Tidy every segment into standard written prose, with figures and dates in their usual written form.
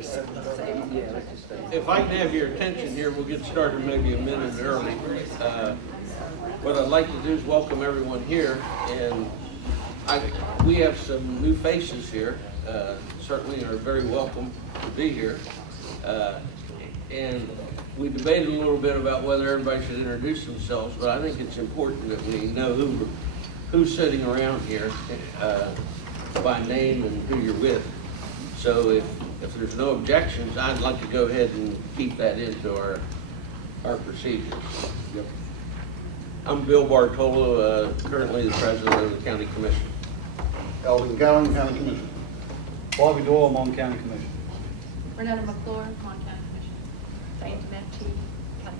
If I can have your attention here, we'll get started maybe a minute early. What I'd like to do is welcome everyone here, and we have some new faces here. Certainly are very welcome to be here. And we debated a little bit about whether everybody should introduce themselves, but I think it's important that we know who's sitting around here by name and who you're with. So if there's no objections, I'd like to go ahead and keep that into our procedures. Yep. I'm Bill Bartolo, currently the president of the county commission. Elvin Gallen, County Commission. Bobby Doyle, Mon County Commission. Renata McClure, Mon County Commission. Diane Dementi, County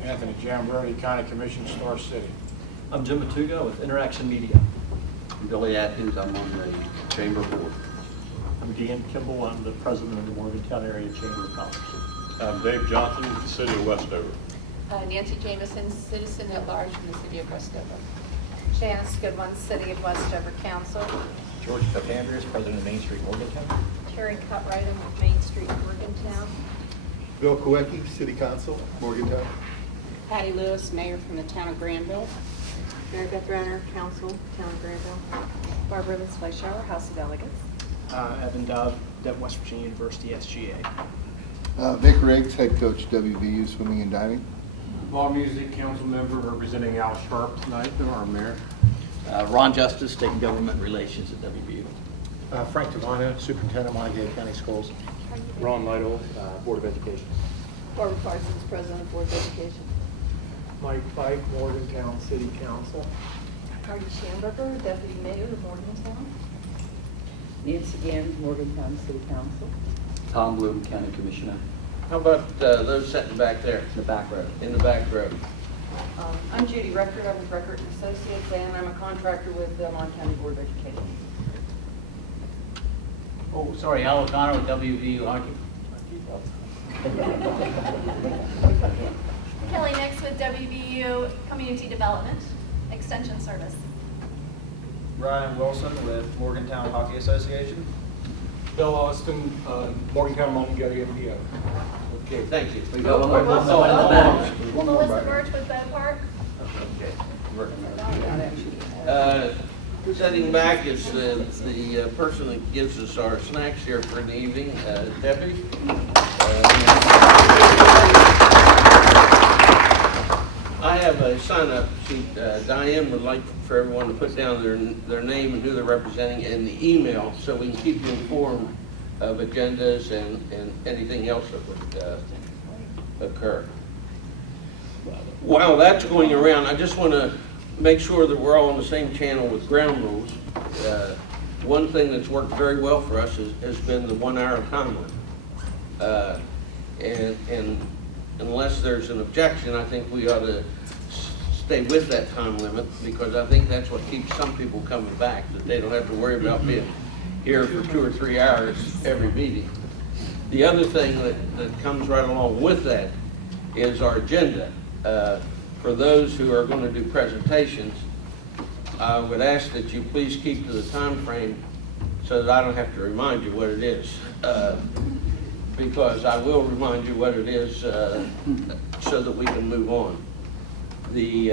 Commissioner. Anthony Jambroni, County Commission, Star City. I'm Jim Matuga with Interaction Media. I'm Billy Atkins. I'm on the Chamber Board. I'm Dean Kimball. I'm the president of the Morgantown Area Chamber of Commerce. I'm Dave Johnson with the City of Westover. Nancy Jameson, citizen at large from the City of Westover. Janice Goodwin, City of Westover Council. George Andrews, president of Main Street, Morgantown. Terry Cutright with Main Street, Morgantown. Bill Kowecki, City Council, Morgantown. Patty Lewis, Mayor from the Town of Granville. Mary Beth Renner, Council, Town of Granville. Barbara Evans Fleischauer, House of Delegates. Evan Dove, West Virginia University SGA. Vic Riggs, Head Coach WVU Swimming and Diving. Ball Music Council member representing Al Sharp tonight, our mayor. Ron Justice, State Government Relations at WVU. Frank Devine, Superintendent, Monongalia County Schools. Ron Lytle, Board of Education. Barbara Parsons, President, Board of Education. Mike Fike, Morgantown City Council. Marty Schamberger, Deputy Mayor of Morgantown. Nancy Gans, Morgantown City Council. Tom Bloom, County Commissioner. How about those sitting back there? In the back row. In the back row. I'm Judy Record. I'm with Record & Associates, and I'm a contractor with the Mon County Board of Education. Oh, sorry, Al O'Connor with WVU Hockey. Kelly Nix with WVU Community Development Extension Service. Ryan Wilson with Morgantown Hockey Association. Bill Austin, Morgantown Monongalia MPO. Okay, thank you. We got one more in the back. Melissa Birch with Bed Park. Okay. Sitting back is the person that gives us our snacks here for the evening, Debbie. I have a sign-up sheet. Diane would like for everyone to put down their name and who they're representing and the email so we can keep you informed of agendas and anything else that would occur. While that's going around, I just want to make sure that we're all on the same channel with ground rules. One thing that's worked very well for us has been the 1 hour time limit. And unless there's an objection, I think we ought to stay with that time limit because I think that's what keeps some people coming back, that they don't have to worry about being here for 2 or 3 hours every meeting. The other thing that comes right along with that is our agenda. For those who are going to do presentations, I would ask that you please keep to the time frame so that I don't have to remind you what it is. Because I will remind you what it is so that we can move on. The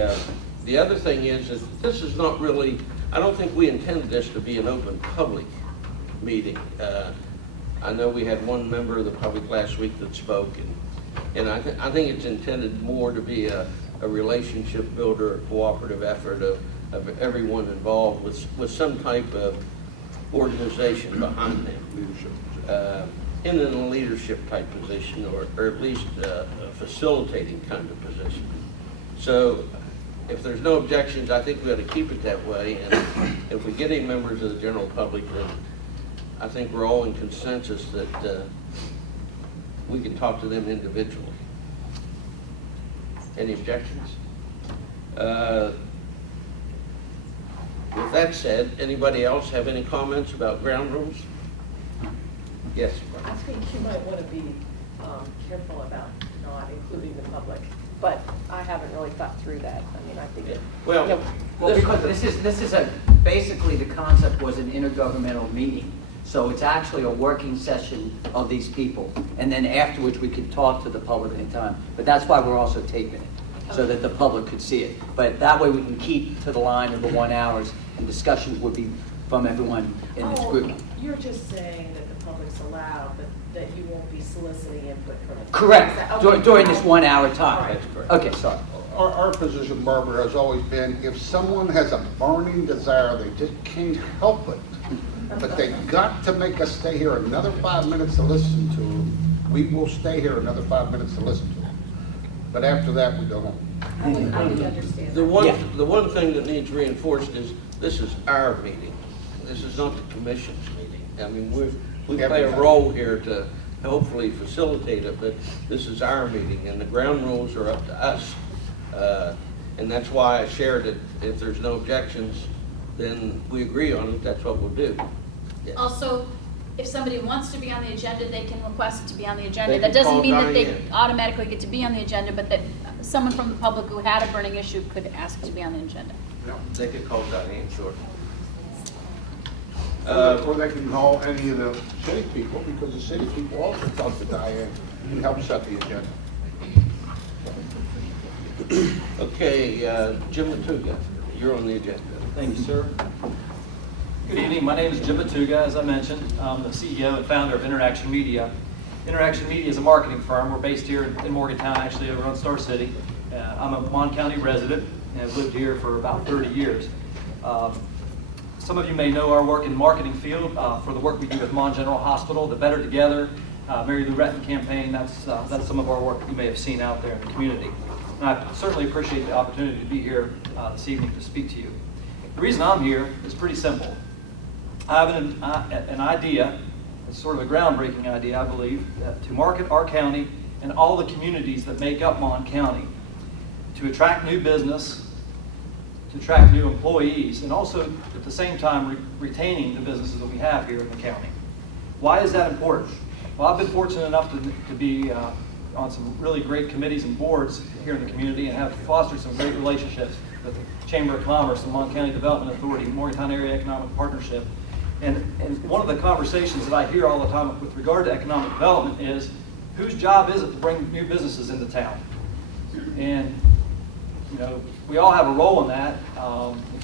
other thing is that this is not really, I don't think we intended this to be an open public meeting. I know we had one member of the public last week that spoke, and I think it's intended more to be a relationship builder, a cooperative effort of everyone involved with some type of organization behind them. Leadership. In a leadership type position or at least a facilitating kind of position. So if there's no objections, I think we ought to keep it that way. And if we get any members of the general public, then I think we're all in consensus that we can talk to them individually. Any objections? With that said, anybody else have any comments about ground rules? Yes. I think you might want to be careful about not including the public, but I haven't really thought through that. I mean, I think it. Well, because this is basically the concept was an intergovernmental meeting. So it's actually a working session of these people. And then afterwards, we could talk to the public anytime. But that's why we're also taping it, so that the public could see it. But that way we can keep to the line of the 1 hour, and discussions would be from everyone in this group. You're just saying that the public's allowed, but that you won't be soliciting input from the public. Correct, Okay. during this 1 hour time. All right. That's correct. Okay, sorry. Our position, Barbara, has always been, if someone has a burning desire, they just can't help it, but they got to make us stay here another 5 minutes to listen to them, we will stay here another 5 minutes to listen to them. But after that, we don't know. I would understand The that. one, the one thing that needs reinforced is, this is our meeting. This is not the commission's meeting. I mean, we play a role here to hopefully facilitate it, but this is our meeting, and the ground rules are up to us. And that's why I shared it. If there's no objections, then we agree on it, that's what we'll do. Yes. Also, if somebody wants to be on the agenda, they can request to be on the agenda. They That can call doesn't mean that they Diane. automatically get to be on the agenda, but that someone from the public who had a burning issue could ask to be on the agenda. They could call Diane, sure. Or they can call any of the city people, because the city people also talk to Diane and help set the agenda. Okay, Jim Matuga, you're on the agenda. Thank you, sir. Good evening. My name is Jim Matuga, as I mentioned. I'm the CEO and founder of Interaction Media. Interaction Media is a marketing firm. We're based here in Morgantown, actually over on Star City. I'm a Mon County resident and have lived here for about 30 years. Some of you may know our work in the marketing field for the work we do with Mon General Hospital, the Better Together, Mary Lou Retton campaign. That's some of our work you may have seen out there in the community. And I certainly appreciate the opportunity to be here this evening to speak to you. The reason I'm here is pretty simple. I have an idea, it's sort of a groundbreaking idea, I believe, to market our county and all the communities that make up Mon County, to attract new business, to attract new employees, and also at the same time retaining the businesses that we have here in the county. Why is that important? Well, I've been fortunate enough to be on some really great committees and boards here in the community and have fostered some great relationships with the Chamber of Commerce, the Mon County Development Authority, Morgantown Area Economic Partnership. And one of the conversations that I hear all the time with regard to economic development is, whose job is it to bring new businesses into town? And you know, we all have a role in that.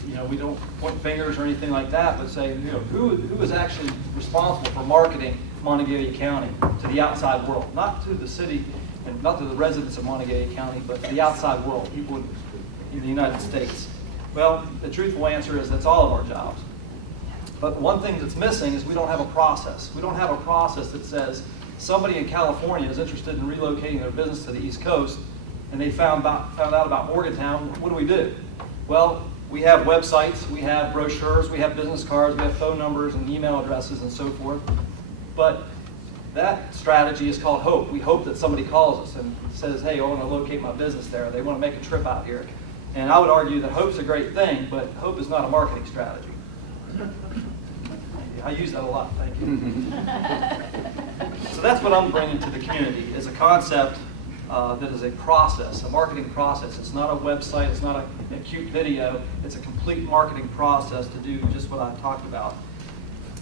You know, we don't point fingers or anything like that, but say, you know, who is actually responsible for marketing Monongalia County to the outside world, not to the city and not to the residents of Monongalia County, but to the outside world, people in the United States. Well, the truthful answer is that's all of our jobs. But one thing that's missing is we don't have a process. We don't have a process that says somebody in California is interested in relocating their business to the East Coast, and they found out about Morgantown. What do? Well, we have websites, we have brochures, we have business cards, we have phone numbers and email addresses and so forth. But that strategy is called hope. We hope that somebody calls us and says, hey, I want to locate my business there. They want to make a trip out here. And I would argue that hope's a great thing, but hope is not a marketing strategy. I use that a lot, thank you. So that's what I'm bringing to the community, is a concept that is a process, a marketing process. It's not a website, it's not a cute video, it's a complete marketing process to do just what I talked about.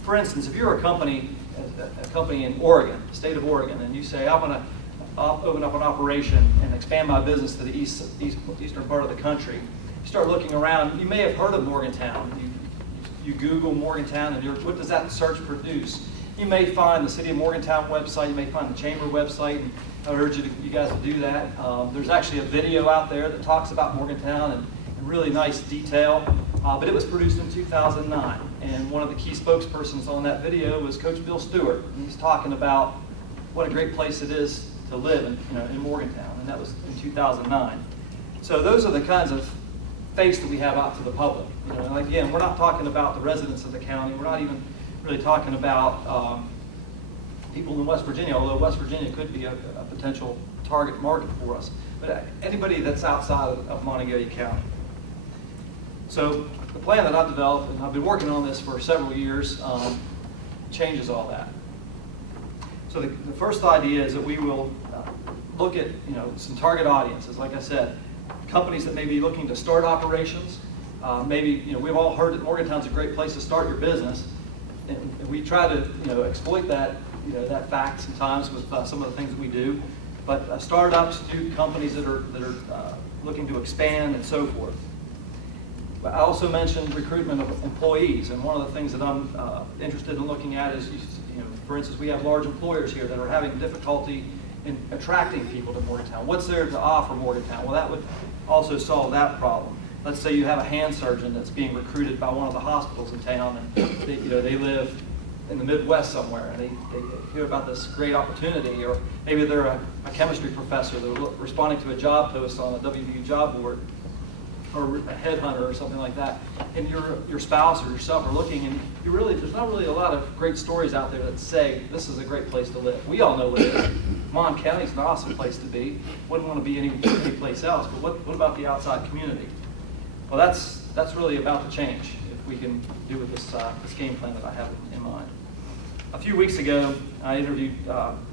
For instance, if you're a company in Oregon, the state of Oregon, and you say, I want to open up an operation and expand my business to the eastern part of the country, you start looking around, you may have heard of Morgantown. You Google Morgantown, and what does that search produce? You may find the City of Morgantown website, you may find the Chamber website, and I urge you guys to do that. There's actually a video out there that talks about Morgantown in really nice detail, but it was produced in 2009, and one of the key spokespersons on that video was Coach Bill Stewart, and he's talking about what a great place it is to live in Morgantown, and that was in 2009. So those are the kinds of face that we have out to the public. And again, we're not talking about the residents of the county. We're not even really talking about people in West Virginia, although West Virginia could be a potential target market for us. But anybody that's outside of Monongalia County. So the plan that I've developed, and I've been working on this for several years, changes all that. So the first idea is that we will look at some target audiences, like I said, companies that may be looking to start operations. Maybe we've all heard that Morgantown's a great place to start your business. and we try to exploit that that fact sometimes with some of the things that we do. But startups, new companies that are looking to expand and so forth. But I also mentioned recruitment of employees, and one of the things that I'm interested in looking at is, for instance, we have large employers here that are having difficulty in attracting people to Morgantown. What's there to offer Morgantown? Well, that would also solve that problem. Let's say you have a hand surgeon that's being recruited by one of the hospitals in town, and they live in the Midwest somewhere, and they hear about this great opportunity, or maybe they're a chemistry professor, they're responding to a job post on a WVU job board, or a headhunter or something like that, and your spouse or yourself are looking, and there's not really a lot of great stories out there that say this is a great place to live. We all know what it is. Mon County's an awesome place to be. Wouldn't want to be any place else. But what about the outside community? Well, that's really about to change if we can do with this game plan that I have in mind. A few weeks ago, I interviewed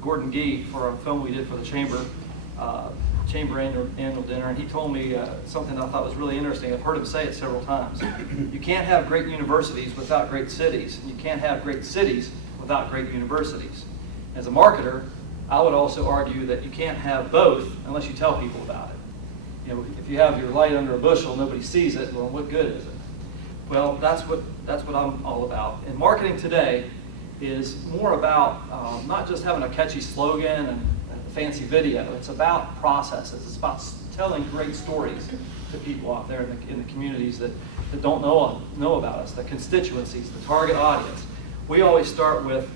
Gordon Gee for a film we did for the Chamber annual dinner, and he told me something that I thought was really interesting. I've heard him say it several times. You can't have great universities without great cities, and you can't have great cities without great universities. As a marketer, I would also argue that you can't have both unless you tell people about it. If you have your light under a bushel, nobody sees it, well, what good is it? Well, that's what I'm all about. And marketing today is more about not just having a catchy slogan and a fancy video. It's about processes. It's about telling great stories to people out there in the communities that don't know about us, the constituencies, the target audience. We always start with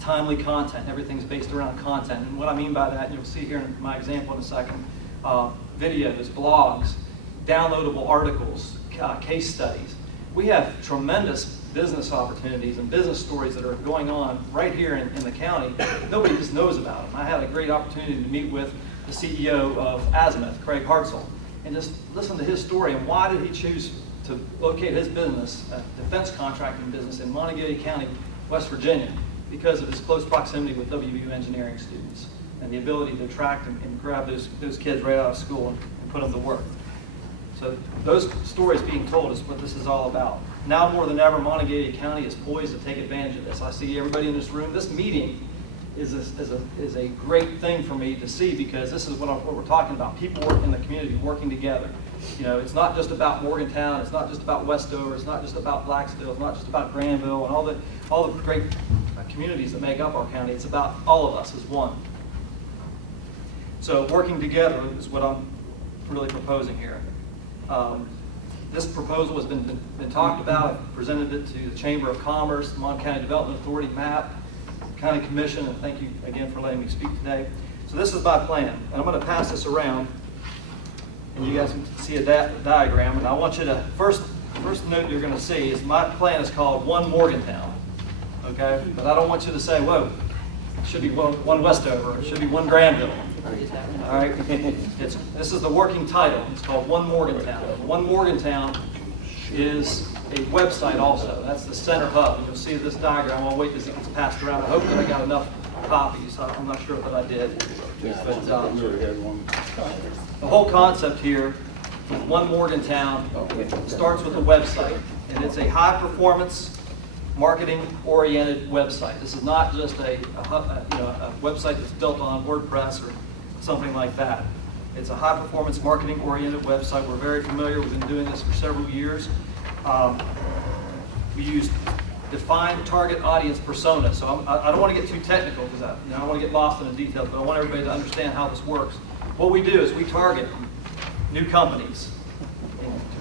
timely content. Everything's based around content. And what I mean by that, and you'll see here in my example in a second, videos, blogs, downloadable articles, case studies. We have tremendous business opportunities and business stories that are going on right here in the county. Nobody just knows about them. I had a great opportunity to meet with the CEO of Azimuth, Craig Hartzell, and just listen to his story and why did he choose to locate his business, a defense contracting business in Monongalia County, West Virginia, because of his close proximity with WVU engineering students and the ability to attract and grab those kids right out of school and put them to work. So those stories being told is what this is all about. Now more than ever, Monongalia County is poised to take advantage of this. I see everybody in this room. This meeting is a great thing for me to see, because this is what we're talking about. People in the community working together. It's not just about Morgantown. It's not just about Westover. It's not just about Blacksville. It's not just about Granville and all the great communities that make up our county. It's about all of us as one. So working together is what I'm really proposing here. This proposal has been talked about. I've presented it to the Chamber of Commerce, the Mon County Development Authority, MAP, County Commission, and thank you again for letting me speak today. So this is my plan, and I'm going to pass this around, and you guys can see a diagram. And I want you to, first note you're going to see is my plan is called One Morgantown, okay? But I don't want you to say, whoa, it should be one Westover, it should be one Granville. All right, this is the working title. It's called One Morgantown. One Morgantown is a website also. That's the center hub. You'll see this diagram. I'll wait till it gets passed around. I hope that I got enough copies. I'm not sure that I did. But the whole concept here with One Morgantown starts with a website, and it's a high-performance marketing-oriented website. This is not just a website that's built on WordPress or something like that. It's a high-performance marketing-oriented website. We're very familiar. We've been doing this for several years. We use defined target audience persona. So I don't want to get too technical because I don't want to get lost in the details, but I want everybody to understand how this works. What we do is we target new companies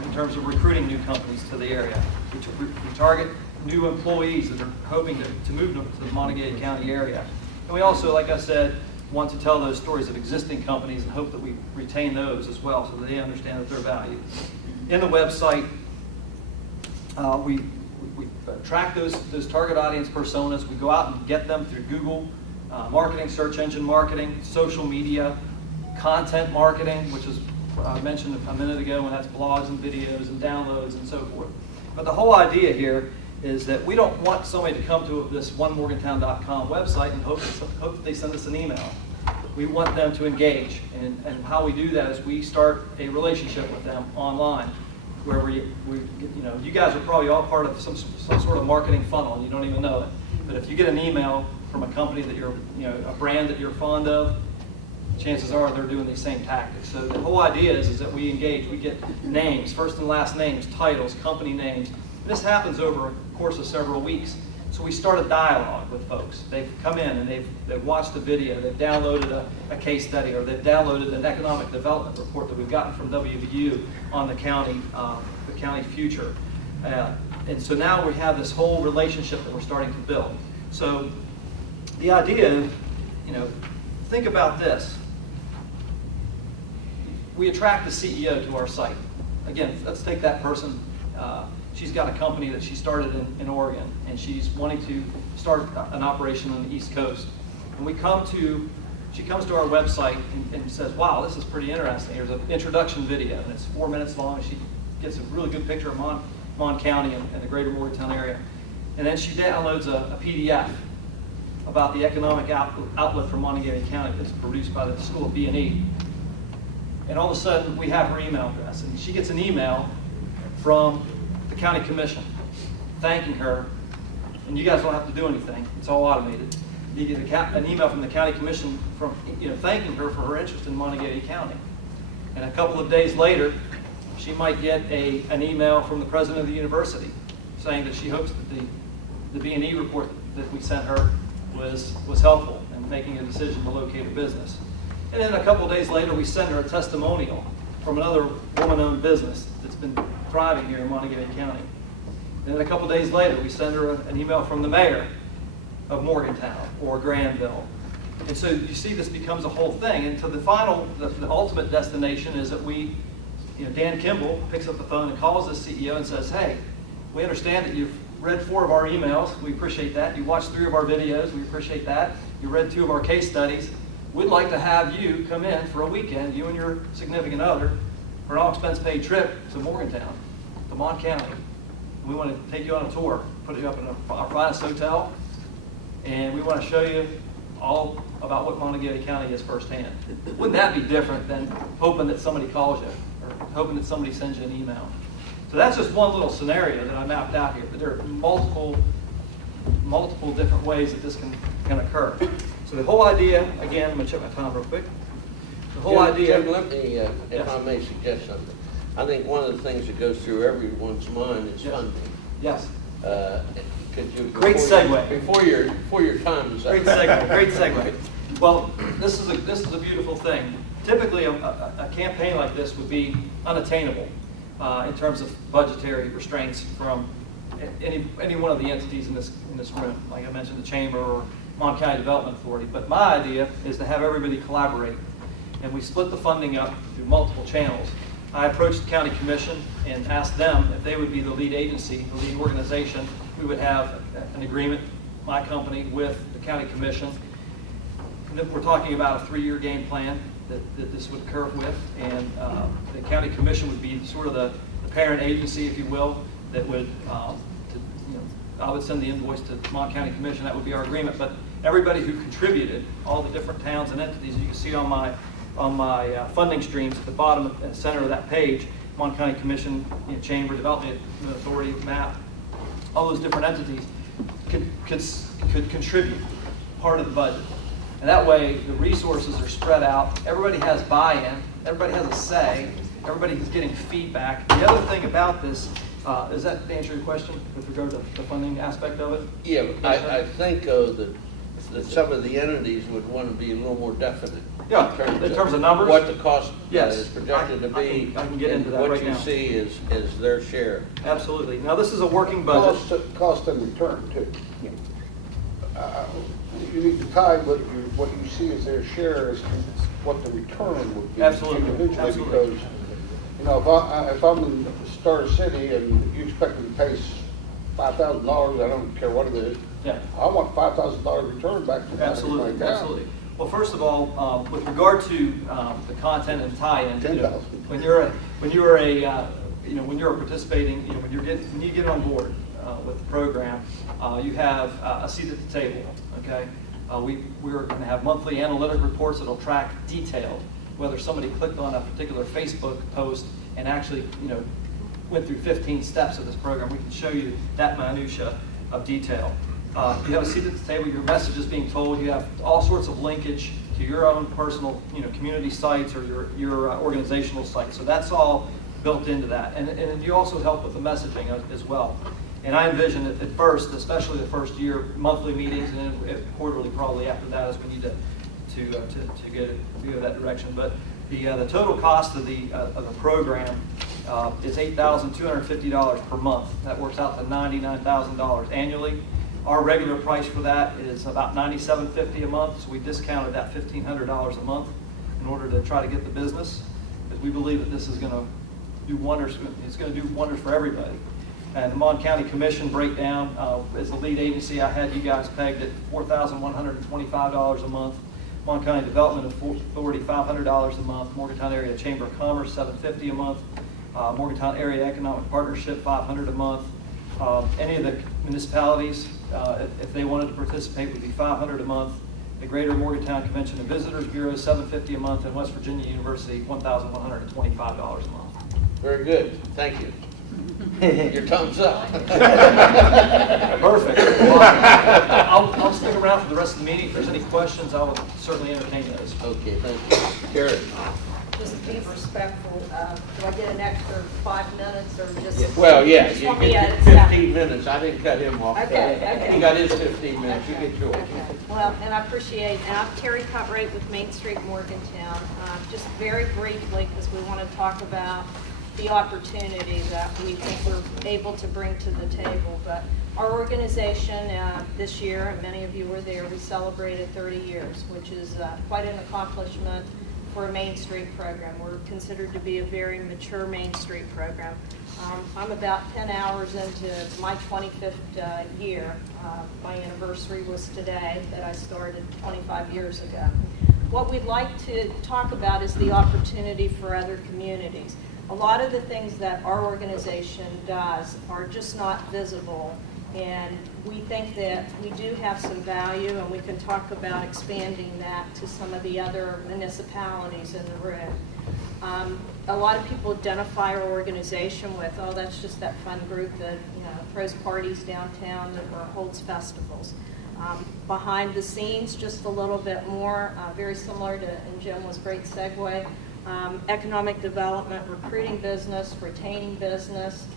in terms of recruiting new companies to the area. We target new employees that are hoping to move to the Monongalia County area. And we also, like I said, want to tell those stories of existing companies and hope that we retain those as well so that they understand that they're valued. In the website, we track those target audience personas. We go out and get them through Google, marketing, search engine marketing, social media, content marketing, which is what I mentioned a minute ago, and that's blogs and videos and downloads and so forth. But the whole idea here is that we don't want somebody to come to this onemorgantown.com website and hope that they send us an email. We want them to engage, and how we do that is we start a relationship with them online. where you guys are probably all part of some sort of marketing funnel and you don't even know it. But if you get an email from a company that a brand that you're fond of, chances are they're doing these same tactics. So the whole idea is that we engage, we get names, first and last names, titles, company names. And this happens over a course of several weeks. So we start a dialogue with folks. They've come in and they've watched a video, they've downloaded a case study, or they've downloaded an economic development report that we've gotten from WVU on the county future. And so now we have this whole relationship that we're starting to build. So the idea, think about this. We attract the CEO to our site. Again, let's take that person. She's got a company that she started in Oregon, and she's wanting to start an operation on the East Coast. And she comes to our website and says, wow, this is pretty interesting. Here's an introduction video, and it's 4 minutes long. She gets a really good picture of Mon County and the greater Morgantown area. And then she downloads a PDF about the economic outlook for Monongalia County that's produced by the School of B&E. And all of a sudden, we have her email address. And she gets an email from the county commission thanking her. And you guys don't have to do anything. It's all automated. You get an email from the county commission thanking her for her interest in Monongalia County. And a couple of days later, she might get an email from the president of the university saying that she hopes that the B&E report that we sent her was helpful in making a decision to locate her business. And then a couple of days later, we send her a testimonial from another woman-owned business that's been thriving here in Monongalia County. And then a couple of days later, we send her an email from the mayor of Morgantown or Granville. And so you see this becomes a whole thing. And so the ultimate destination is that Dan Kimball picks up the phone and calls the CEO and says, hey, we understand that you've read 4 of our emails. We appreciate that. You watched 3 of our videos. We appreciate that. You read 2 of our case studies. We'd like to have you come in for a weekend, you and your significant other, for an all-expense-paid trip to Morgantown, to Mon County. We want to take you on a tour, put you up in our finest hotel, and we want to show you all about what Monongalia County is firsthand. Wouldn't that be different than hoping that somebody calls you or hoping that somebody sends you an email? So that's just one little scenario that I mapped out here, but there are multiple different ways that this can occur. So the whole idea, again, I'm going to check my time real quick. The whole idea... Jim, let me, if I may suggest something. I think one of the things that goes through everyone's mind is funding. Yes. Great segue. Before your time is up. Great segue. Well, this is a beautiful thing. Typically, a campaign like this would be unattainable in terms of budgetary restraints from any one of the entities in this room. Like I mentioned, the Chamber or Mon County Development Authority. But my idea is to have everybody collaborate. And we split the funding up through multiple channels. I approached the County Commission and asked them if they would be the lead agency, the lead organization. We would have an agreement, my company, with the County Commission. And then we're talking about a 3-year game plan that this would occur with. And the County Commission would be sort of the parent agency, if you will, that would, I would send the invoice to the Mon County Commission. That would be our agreement. But everybody who contributed, all the different towns and entities, you can see on my funding streams at the bottom and center of that page, Mon County Commission, Chamber, Development Authority, MAP, all those different entities could contribute part of the budget. And that way, the resources are spread out. Everybody has buy-in. Everybody has a say. Everybody is getting feedback. The other thing about this, does that answer your question with regard to the funding aspect of it? Yeah, I think that some of the entities would want to be a little more definite. Yeah, in terms of numbers? What the cost yes. is projected to be. I can get into that right now. What you see is their share. Absolutely. Now, this is a working budget. Cost and return, too. You need to tie what you see as their share is what the return would be. Absolutely. Individually, Absolutely. Because, if I'm in Star City and you expect me to pay $5,000, I don't care what it is. Yeah. I want $5,000 return back to absolutely, my account. absolutely. Well, first of all, with regard to the content and tie-in, when you're participating, when you get on board with the program, you have a seat at the table. Okay, we're going to have monthly analytic reports that'll track detailed whether somebody clicked on a particular Facebook post and actually went through 15 steps of this program. We can show you that minutia of detail. You have a seat at the table, your message is being told, you have all sorts of linkage to your own personal community sites or your organizational sites. So that's all built into that. And you also help with the messaging as well. And I envision at first, especially the first year, monthly meetings, and then quarterly probably after that as we need to go that direction. But the total cost of the program is $8,250 per month. That works out to $99,000 annually. Our regular price for that is about $97.50 a month, so we discounted that $1,500 a month in order to try to get the business, because we believe that this is going to do wonders. It's going to do wonders for everybody. And the Mon County Commission breakdown, as the lead agency, I had you guys pegged at $4,125 a month. Mon County Development Authority, $500 a month. Morgantown Area Chamber of Commerce, $750 a month. Morgantown Area Economic Partnership, $500 a month. Any of the municipalities, if they wanted to participate, would be $500 a month. The Greater Morgantown Convention and Visitors Bureau, $750 a month, and West Virginia University, $1,125 a month. Very good. Thank you. Your thumbs up. Perfect. Well, I'll stick around for the rest of the meeting. If there's any questions, I will certainly entertain those. Okay, thank you. Karen. Just be respectful. Do I get an extra 5 minutes or just? Well, yeah, just you want me get to- 15 minutes. I didn't cut him off. Okay. He got his 15 minutes. Okay. You get yours. Okay. Well, and I appreciate, and I'm Terry Cutright with Main Street Morgantown. Just very briefly, because we want to talk about the opportunity that we think we're able to bring to the table. But our organization this year, and many of you were there, we celebrated 30 years, which is quite an accomplishment for a Main Street program. We're considered to be a very mature Main Street program. I'm about 10 hours into my 25th year. My anniversary was today that I started 25 years ago. What we'd like to talk about is the opportunity for other communities. A lot of the things that our organization does are just not visible, and we think that we do have some value, and we can talk about expanding that to some of the other municipalities in the room. A lot of people identify our organization with, oh, that's just that fun group that throws parties downtown or holds festivals. Behind the scenes, just a little bit more, very similar to, and Jim was a great segue, economic development, recruiting business, retaining business,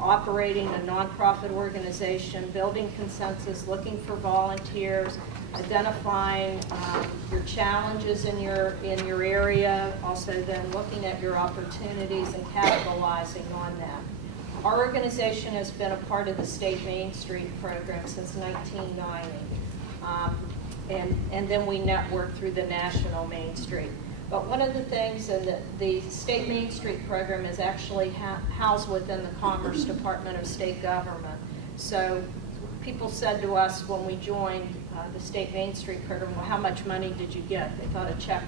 operating a nonprofit organization, building consensus, looking for volunteers, identifying your challenges in your area, also then looking at your opportunities and capitalizing on that. Our organization has been a part of the state Main Street program since 1990, and then we network through the national Main Street. But one of the things, and the State Main Street program is actually housed within the Commerce Department of State Government. So people said to us when we joined the State Main Street program, well, how much money did you get? They thought a check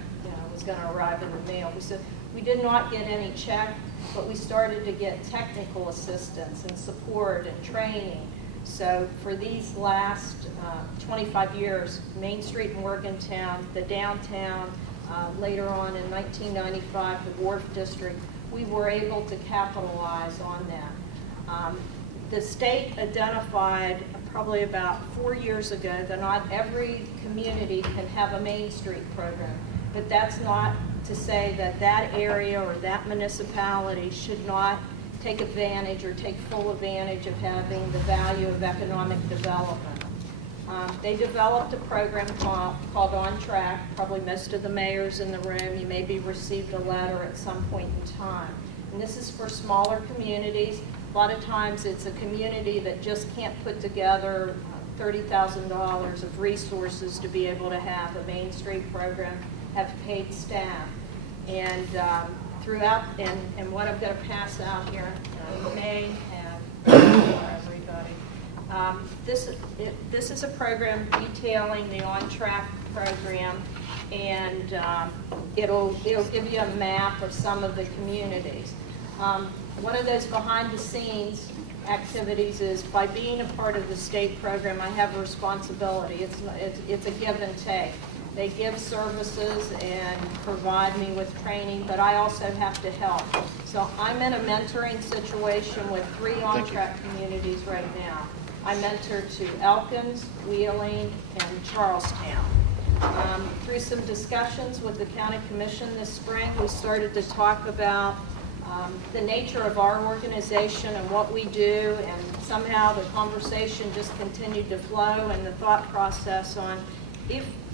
was going to arrive in the mail. We said, we did not get any check, but we started to get technical assistance and support and training. So for these last 25 years, Main Street in Morgantown, the downtown, later on in 1995, the Wharf District, we were able to capitalize on that. The state identified probably about 4 years ago that not every community can have a Main Street program, but that's not to say that that area or that municipality should not take advantage or take full advantage of having the value of economic development. They developed a program called On Track. Probably most of the mayors in the room, you maybe received a letter at some point in time. And this is for smaller communities. A lot of times it's a community that just can't put together $30,000 of resources to be able to have a Main Street program, have paid staff. And throughout, and what I'm going to pass out here, you may have for everybody. This is a program detailing the On Track program, and it'll give you a map of some of the communities. One of those behind the scenes activities is by being a part of the state program, I have a responsibility. It's a give and take. They give services and provide me with training, but I also have to help. So I'm in a mentoring situation with 3 on-track communities right now. I mentor to Elkins, Wheeling, and Charlestown. Through some discussions with the County Commission this spring, we started to talk about the nature of our organization and what we do, and somehow the conversation just continued to flow, and the thought process on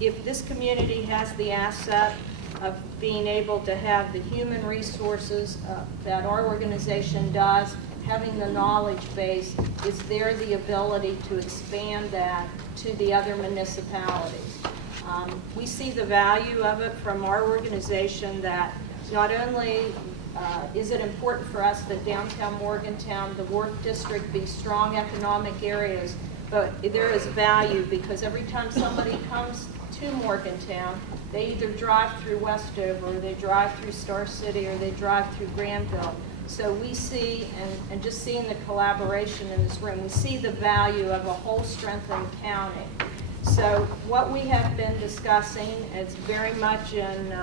if this community has the asset of being able to have the human resources that our organization does, having the knowledge base, is there the ability to expand that to the other municipalities? We see the value of it from our organization, that not only is it important for us that downtown Morgantown, the Worth District, be strong economic areas, but there is value because every time somebody comes to Morgantown, they either drive through Westover, or they drive through Star City, or they drive through Granville. So we see, and just seeing the collaboration in this room, we see the value of a whole strengthened county. So what we have been discussing, it's very much in,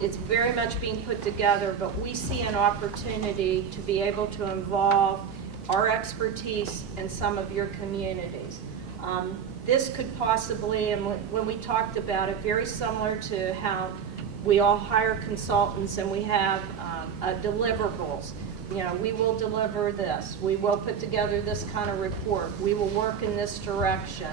it's very much being put together, but we see an opportunity to be able to involve our expertise in some of your communities. This could possibly, and when we talked about it, very similar to how we all hire consultants and we have deliverables. You know, we will deliver this. We will put together this kind of report. We will work in this direction.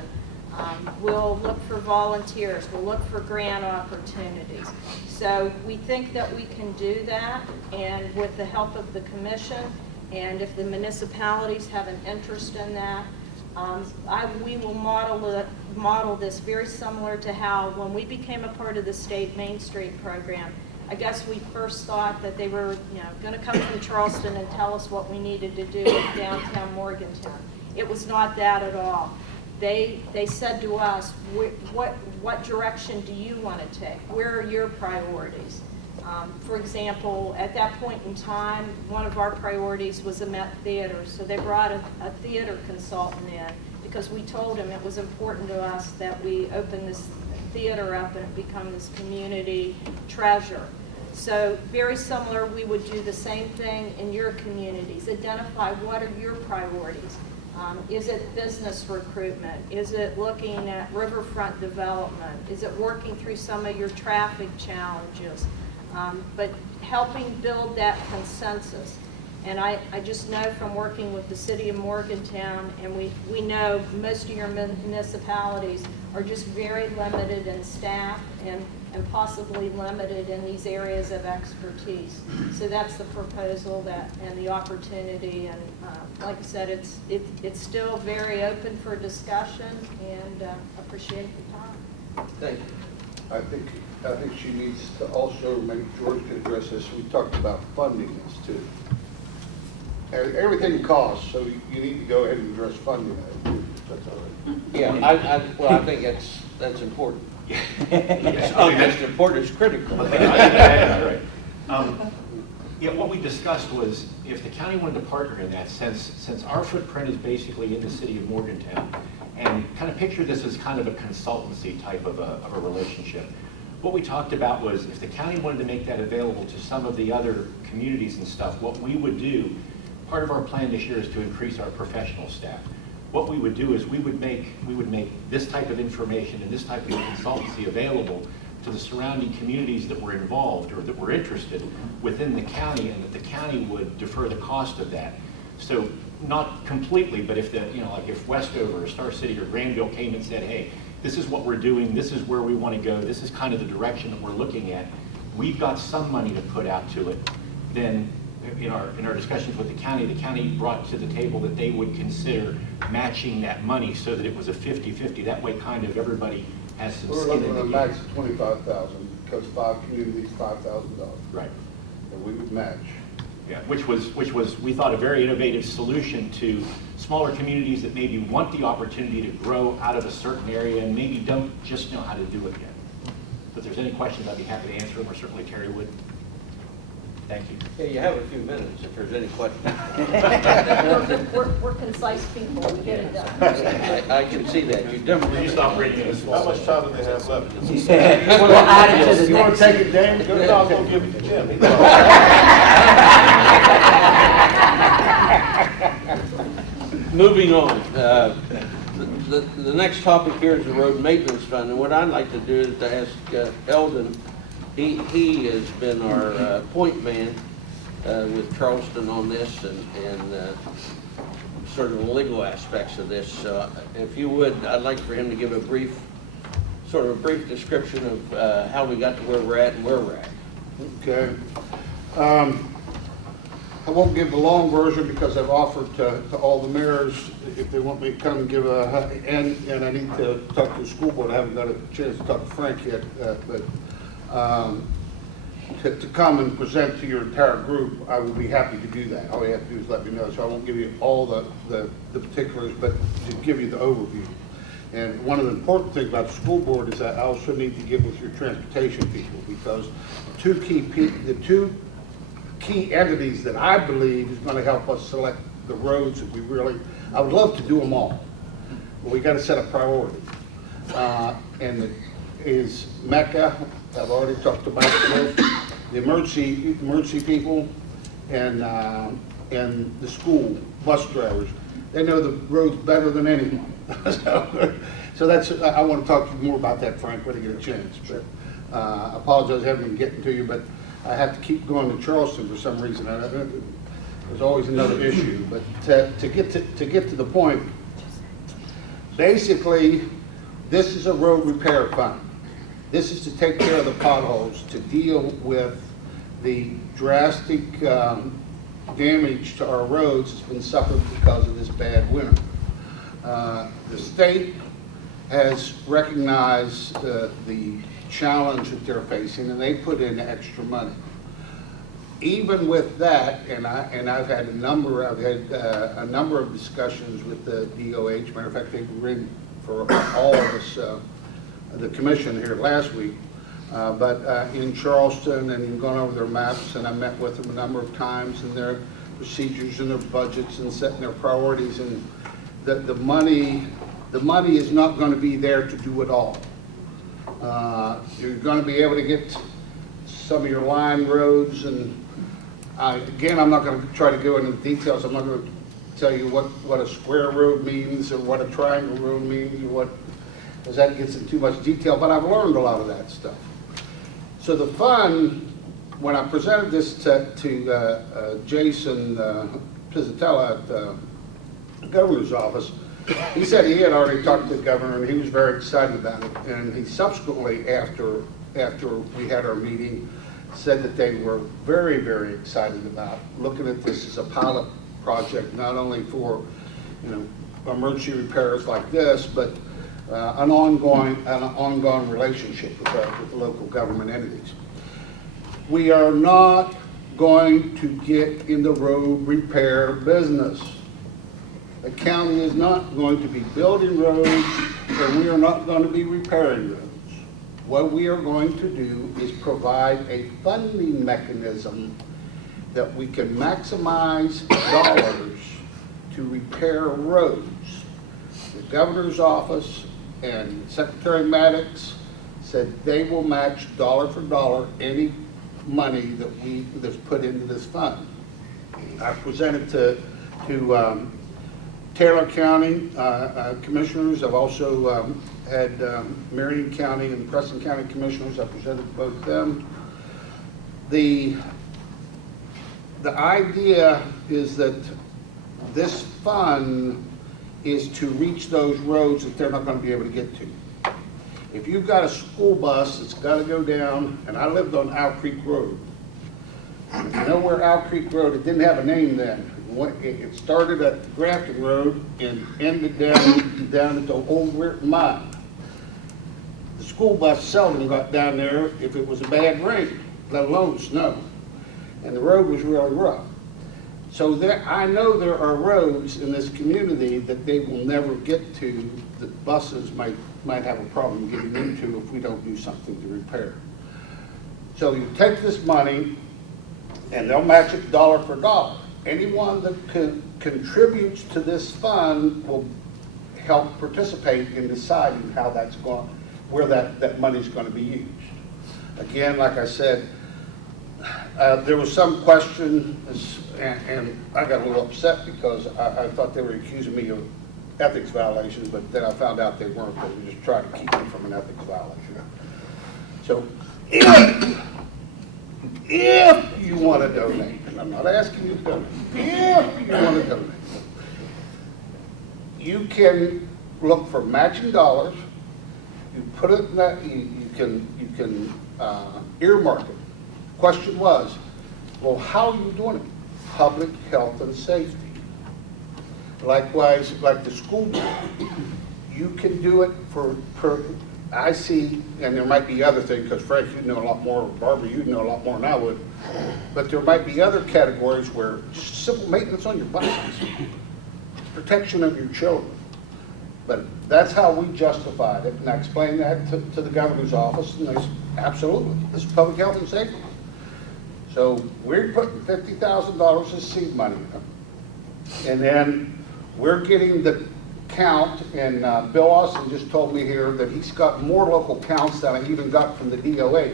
We'll look for volunteers. We'll look for grant opportunities. So we think that we can do that, and with the help of the commission, and if the municipalities have an interest in that, we will model this very similar to how when we became a part of the state Main Street program, I guess we first thought that they were, going to come from Charleston and tell us what we needed to do in downtown Morgantown. It was not that at all. They said to us, what direction do you want to take? Where are your priorities? For example, at that point in time, one of our priorities was a Met Theater, so they brought a theater consultant in because we told them it was important to us that we open this theater up and it become this community treasure. So very similar, we would do the same thing in your communities. Identify what are your priorities. Is it business recruitment? Is it looking at riverfront development? Is it working through some of your traffic challenges? But helping build that consensus. And I just know from working with the city of Morgantown, and we know most of your municipalities are just very limited in staff and possibly limited in these areas of expertise. So that's the proposal and the opportunity. And like I said, it's still very open for discussion, and appreciate the time. Thank you. I think she needs to also, maybe George can address this, we talked about funding this too. Everything costs, so you need to go ahead and address funding. That's all right. Yeah, well, I think that's important. It's not just important, it's critical. Right. Yeah, what we discussed was if the county wanted to partner in that, since our footprint is basically in the city of Morgantown, and kind of picture this as kind of a consultancy type of a relationship. What we talked about was if the county wanted to make that available to some of the other communities and stuff, what we would do, part of our plan this year is to increase our professional staff. What we would do is we would make this type of information and this type of consultancy available to the surrounding communities that were involved or that were interested within the county, and that the county would defer the cost of that. So not completely, but if like if Westover or Star City or Granville came and said, hey, this is what we're doing, this is where we want to go, this is kind of the direction that we're looking at, we've got some money to put out to it, then in our discussions with the county brought to the table that they would consider matching that money so that it was a 50-50. That way kind of everybody has some We're skin in looking the at a game. max of $25,000 because 5 communities, $5,000. Right. And we would match. Yeah, which was we thought a very innovative solution to smaller communities that maybe want the opportunity to grow out of a certain area and maybe don't just know how to do it yet. So if there's any questions, I'd be happy to answer them, or certainly Terry would. Thank you. Yeah, you have a few minutes if there's any questions. We're concise people, we get it done. I can see that. You definitely. You stop reading this. How much time do they have left? We'll add it to the You want next. to take it, Dan? Go down, I'll give it to Jim. Moving on, the next topic here is the road maintenance fund, and what I'd like to do is to ask Eldon. He has been our point man with Charleston on this and sort of the legal aspects of this. So if you would, I'd like for him to give a brief description of how we got to where we're at and where we're at. Okay. I won't give the long version because I've offered to all the mayors if they want me to come and give and I need to talk to the school board. I haven't got a chance to talk to Frank yet, but to come and present to your entire group, I will be happy to do that. All you have to do is let me know. So I won't give you all the particulars, but to give you the overview. And one of the important things about the school board is that I also need to get with your transportation people, because the two key entities that I believe is going to help us select the roads that we really, I would love to do them all, but we got to set a priority. And is Mecca, I've already talked about it, the emergency people and the school bus drivers. They know the roads better than anyone. So that's, I want to talk to you more about that, Frank, when I get a chance. But I apologize I haven't been getting to you, but I have to keep going to Charleston for some reason. There's always another issue. But to get to the point, basically, this is a road repair fund. This is to take care of the potholes, to deal with the drastic damage to our roads that's been suffered because of this bad winter. The state has recognized the challenge that they're facing, and they put in extra money. Even with that, and I've had a number of discussions with the DOH. Matter of fact, they were in for all of us, the commission here last week. But in Charleston, and gone over their maps, and I met with them a number of times, and their procedures and their budgets and setting their priorities, and the money is not going to be there to do it all. You're going to be able to get some of your line roads, and again, I'm not going to try to go into the details. I'm not going to tell you what a square road means or what a triangle road means or what, because that gets into too much detail, but I've learned a lot of that stuff. So the fund, when I presented this to Jason Pizzatella at the governor's office, he said he had already talked to the governor and he was very excited about it. And he subsequently, after we had our meeting, said that they were very, very excited about looking at this as a pilot project, not only for emergency repairs like this, but an ongoing relationship with the local government entities. We are not going to get in the road repair business. The county is not going to be building roads, and we are not going to be repairing roads. What we are going to do is provide a funding mechanism that we can maximize dollars to repair roads. The governor's office and Secretary Maddox said they will match dollar for dollar any money that's put into this fund. I presented to Taylor County commissioners. I've also had Marion County and Preston County commissioners. I presented to both of them. The idea is that this fund is to reach those roads that they're not going to be able to get to. If you've got a school bus that's got to go down, and I lived on Owl Creek Road. If you know where Owl Creek Road, it didn't have a name then. It started at Grafton Road and ended down at the old Weirton Mine. The school bus seldom got down there if it was a bad rain, let alone snow. And the road was really rough. So I know there are roads in this community that they will never get to, that buses might have a problem getting into if we don't do something to repair. So you take this money, and they'll match it dollar for dollar. Anyone that contributes to this fund will help participate in deciding how that's going, where that money's going to be used. Again, like I said, there was some question, and I got a little upset because I thought they were accusing me of ethics violations, but then I found out they weren't. They were just trying to keep me from an ethics violation. So if you want to donate, and I'm not asking you to donate, if you want to donate, you can look for matching dollars. You put it in that, you can earmark it. Question was, well, how are you doing it? Public health and safety. Likewise, like the school board, you can do it for I see, and there might be other things, because Frank, you know a lot more, Barbara, you know a lot more than I would, but there might be other categories where just simple maintenance on your bikes, protection of your children. But that's how we justified it, and I explained that to the governor's office, and they said, absolutely, this is public health and safety. So we're putting $50,000 as seed money in, and then we're getting the count, and Bill Austin just told me here that he's got more local counts than I even got from the DOH,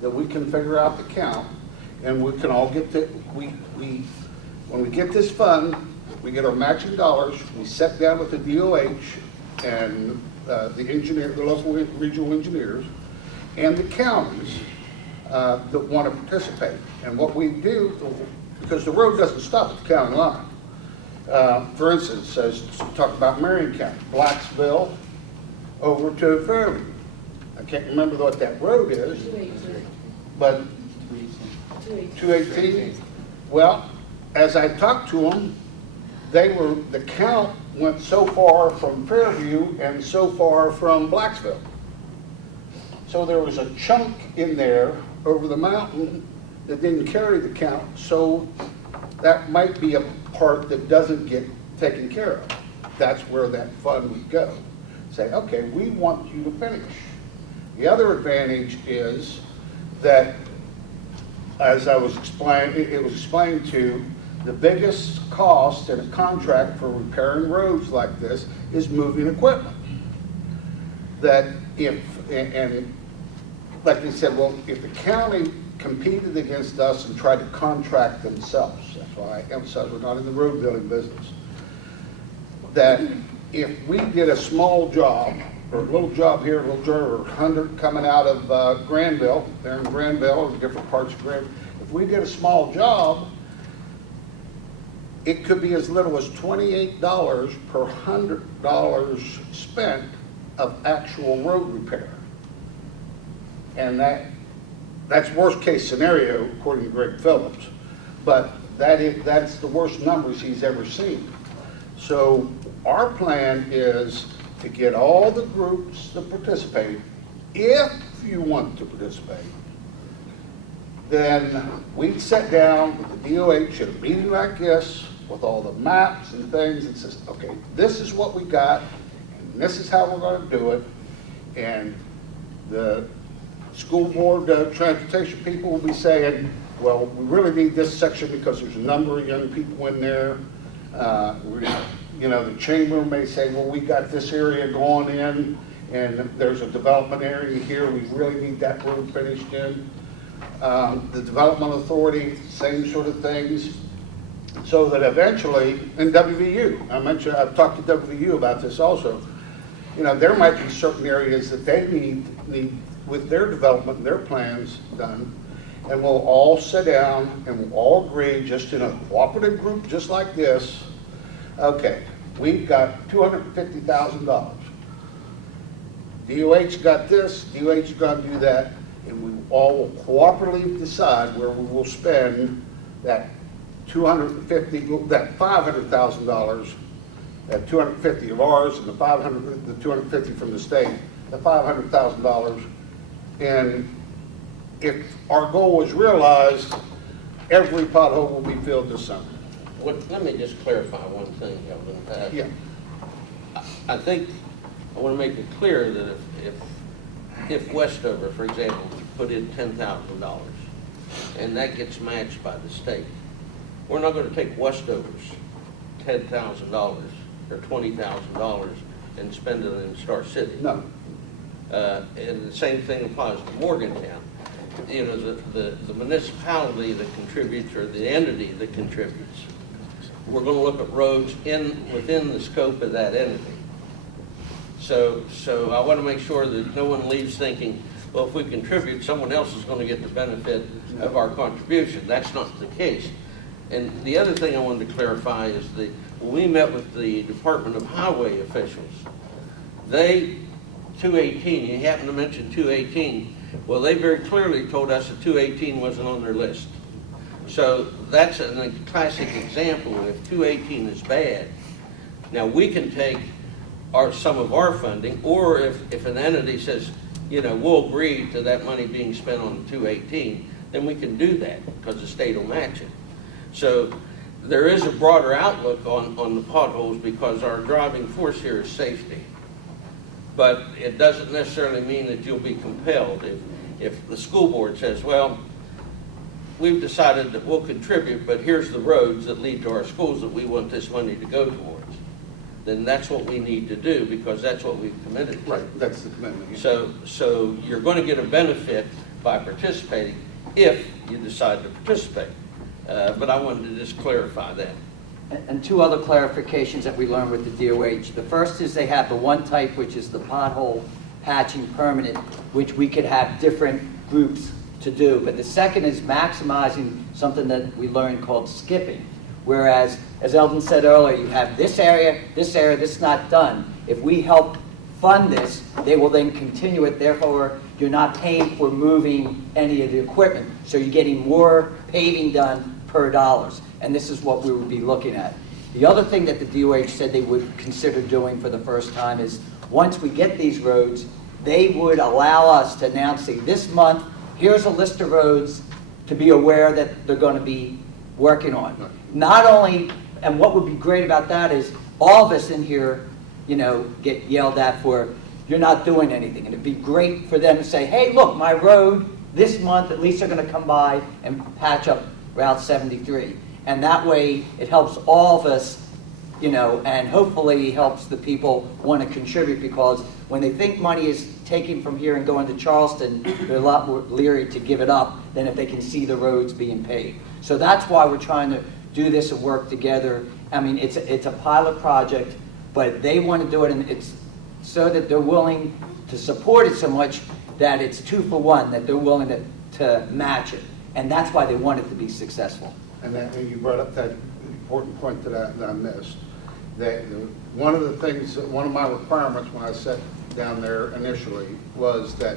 that we can figure out the count, and we can all get the, when we get this fund, we get our matching dollars, we sit down with the DOH and the engineer, the local regional engineers, and the counties that want to participate. And what we do, because the road doesn't stop at the county line. For instance, as talk about Marion County, Blacksville over to Fairview. I can't remember what that road is, but 218. Well, as I talked to them, the count went so far from Fairview and so far from Blacksville. So there was a chunk in there over the mountain that didn't carry the count, so that might be a part that doesn't get taken care of. That's where that fund would go. Say, okay, we want you to finish. The other advantage is that, as I was explained, it was explained to, the biggest cost in a contract for repairing roads like this is moving equipment. That if, and like they said, well, if the county competed against us and tried to contract themselves, that's why I emphasize we're not in the road building business, that if we did a small job, or a little job here, a little job, or 100 coming out of Granville, there in Granville, or different parts of Granville, if we did a small job, it could be as little as $28 per $100 spent of actual road repair. And that's worst case scenario, according to Greg Phillips, but that's the worst numbers he's ever seen. So our plan is to get all the groups to participate. If you want to participate, then we'd sit down with the DOH at a meeting like this with all the maps and things and says, okay, this is what we got, and this is how we're going to do it, and the school board transportation people will be saying, well, we really need this section because there's a number of young people in there. You know, the chamber may say, well, we got this area going in, and there's a development area here. We really need that road finished in. The development authority, same sort of things. So that eventually, in WVU, I've talked to WVU about this also. You know, there might be certain areas that they need with their development and their plans done, and we'll all sit down and we'll all agree, just in a cooperative group just like this, okay, we've got $250,000. DOH got this, DOH is going to do that, and we all will cooperatively decide where we will spend that $500,000, that $250 of ours, and the $250 from the state, the $500,000. And if our goal was realized, every pothole will be filled this summer. Let me just clarify one thing, Eldon. Yeah. I think I want to make it clear that if Westover, for example, put in $10,000, and that gets matched by the state. We're not gonna take Westover's $10,000 or $20,000 and spend it in Star City. No. And the same thing applies to Morgantown. You know, the municipality that contributes, or the entity that contributes, we're gonna look at roads within the scope of that entity. So I wanna make sure that no one leaves thinking, well, if we contribute, someone else is gonna get the benefit of our contribution. That's not the case. And the other thing I wanted to clarify is when we met with the Department of Highway officials, 218, you happen to mention 218, well, they very clearly told us that 218 wasn't on their list. So that's a classic example of if 218 is bad. Now, we can take some of our funding, or if an entity says, you know, we'll agree to that money being spent on 218, then we can do that because the state will match it. So there is a broader outlook on the potholes because our driving force here is safety. But it doesn't necessarily mean that you'll be compelled. If the school board says, well, we've decided that we'll contribute, but here's the roads that lead to our schools that we want this money to go towards, then that's what we need to do because that's what we've committed to. Right, that's the commitment. So you're going to get a benefit by participating if you decide to participate. But I wanted to just clarify that. And two other clarifications that we learned with the DOH. The first is they have the one type, which is the pothole patching permanent, which we could have different groups to do. But the second is maximizing something that we learned called skipping. Whereas, as Eldon said earlier, you have this area, this is not done. If we help fund this, they will then continue it. Therefore, you're not paying for moving any of the equipment. So you're getting more paving done per dollars. And this is what we would be looking at. The other thing that the DOH said they would consider doing for the first time is once we get these roads, they would allow us to announce, say, this month, here's a list of roads to be aware that they're going to be working on. Not only, and what would be great about that is all of us in here, you know, get yelled at for you're not doing anything. And it'd be great for them to say, hey, look, my road this month, at least they're going to come by and patch up Route 73. And that way it helps all of us, you know, and hopefully helps the people want to contribute because when they think money is taken from here and going to Charleston, they're a lot more leery to give it up than if they can see the roads being paved. So that's why we're trying to do this and work together. I mean, it's a pilot project, but they want to do it, and it's so that they're willing to support it so much that it's 2 for 1, that they're willing to match it. And that's why they want it to be successful. And you brought up that important point that I missed. One of the things, one of my requirements when I sat down there initially was that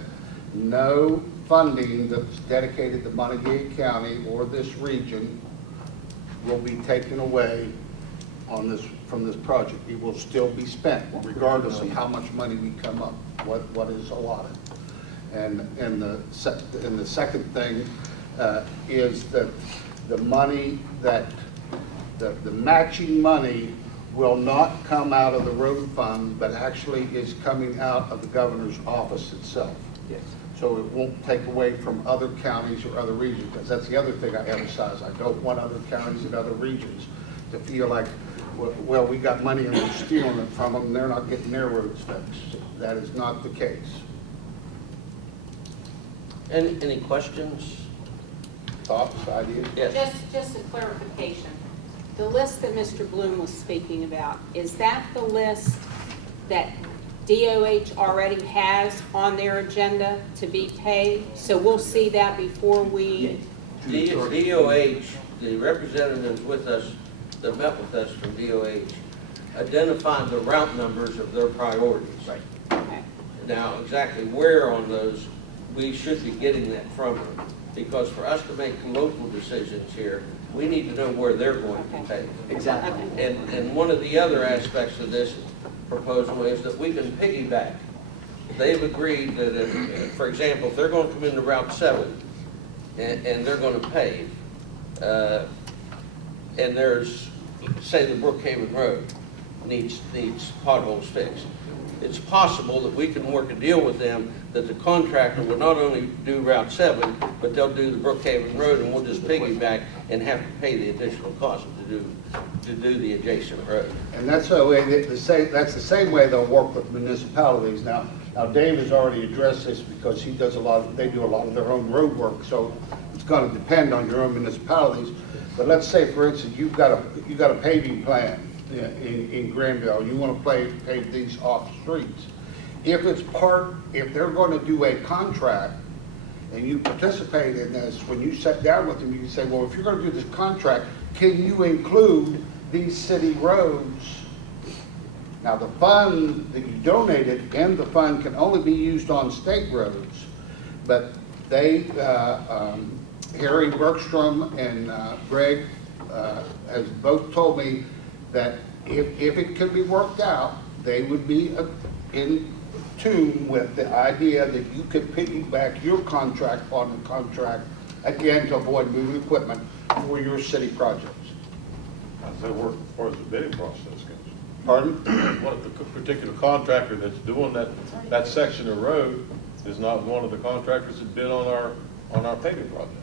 no funding that's dedicated to Monongalia County or this region will be taken away from this project. It will still be spent regardless of how much money we come up, what is allotted. And the second thing is that the money that the matching money will not come out of the road fund, but actually is coming out of the governor's office itself. Yes. So it won't take away from other counties or other regions, because that's the other thing I emphasize. I don't want other counties and other regions to feel like, well, we got money and we're stealing it from them, and they're not getting their roads fixed. That is not the case. Any questions? Thoughts, ideas? Yes. Just a clarification. The list that Mr. Bloom was speaking about, is that the list that DOH already has on their agenda to be paid? So we'll see that before we... DOH, the representatives with us that met with us from DOH, identified the route numbers of their priorities. Right. Okay. Now, exactly where on those, we should be getting that from them. Because for us to make local decisions here, we need to know where they're going to take. Exactly. And one of the other aspects of this proposal is that we can piggyback. They've agreed that if, for example, if they're going to come into Route 7 and they're going to pave, and there's, say, the Brookhaven Road, needs potholes fixed. It's possible that we can work a deal with them that the contractor will not only do Route 7, but they'll do the Brookhaven Road, and we'll just piggyback and have to pay the additional cost to do the adjacent road. And that's the way, that's the same way they'll work with municipalities. Now Dave has already addressed this because they do a lot of their own road work, so it's going to depend on your own municipalities. But let's say, for instance, you've got a paving plan in Granville, you want to pave these off streets. If they're going to do a contract and you participate in this, when you sit down with them, you can say, well, if you're going to do this contract, can you include these city roads? Now, the fund that you donated and the fund can only be used on state roads, but Harry Bergstrom and Greg has both told me that if it could be worked out, they would be in tune with the idea that you could piggyback your contract on the contract, again, to avoid moving equipment for your city projects. How does that work as far as the bidding process goes? Pardon? What if the particular contractor that's doing that section of road is not one of the contractors that bid on our paving project?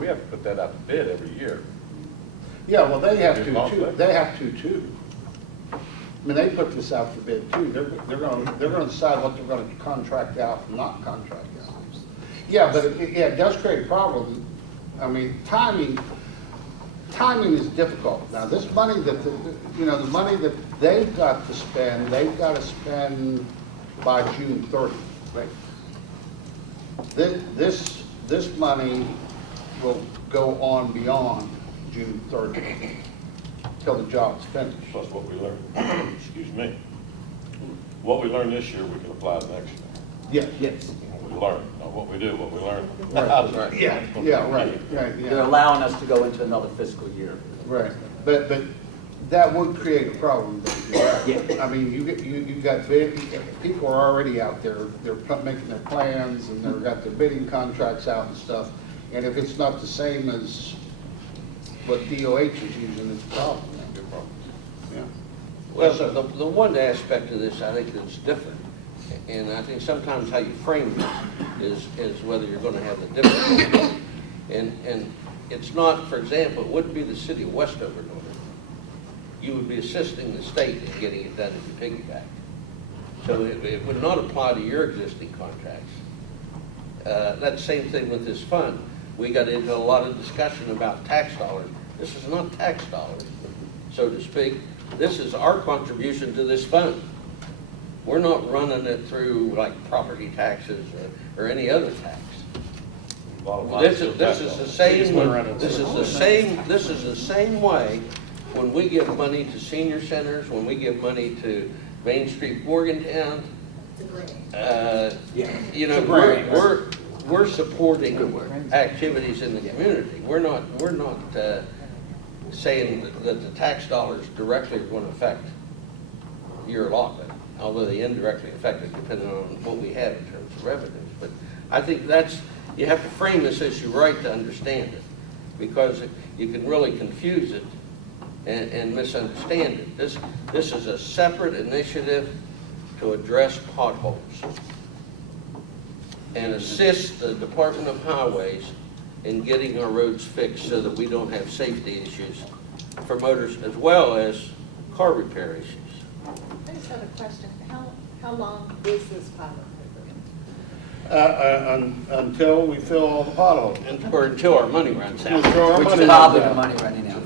We have to put that out to bid every year. Yeah, well, they have to too. They have to too. I mean, they put this out for bid too. They're going to decide what they're going to contract out and not contract out. Yeah, but it does create a problem. I mean, timing is difficult. Now, this money that the money that they've got to spend by June 30th. Right. This money will go on beyond June 30th till the job's finished. Plus what we learned, excuse me, what we learned this year, we can apply to next year. Yes. What we learned, not what we do, what we learn. Right. Yeah, right. They're allowing us to go into another fiscal year. Right, but that would create a problem. Yeah. I mean, you got people are already out there. They're making their plans and they've got their bidding contracts out and stuff. And if it's not the same as what DOH is using, it's a problem. Yeah. Well, the one aspect of this I think that's different, and I think sometimes how you frame this is whether you're going to have the difficulty. And it's not, for example, it wouldn't be the city of Westover doing it. You would be assisting the state in getting it done if you piggyback. So it would not apply to your existing contracts. That same thing with this fund. We got into a lot of discussion about tax dollars. This is not tax dollars, so to speak. This is our contribution to this fund. We're not running it through like property taxes or any other tax. This is the same way when we give money to senior centers, when we give money to Main Street Morgantown. We're supporting activities in the community. We're not saying that the tax dollars directly are going to affect your allotment, although they indirectly affect it depending on what we have in terms of revenues. But I think you have to frame this issue right to understand it, because you can really confuse it and misunderstand it. This is a separate initiative to address potholes and assist the Department of Highways in getting our roads fixed so that we don't have safety issues for motorists as well as car repair issues. I just have a question. How long is this pilot program? Until we fill all the potholes. Or until our money runs out. Which is probably the money running out.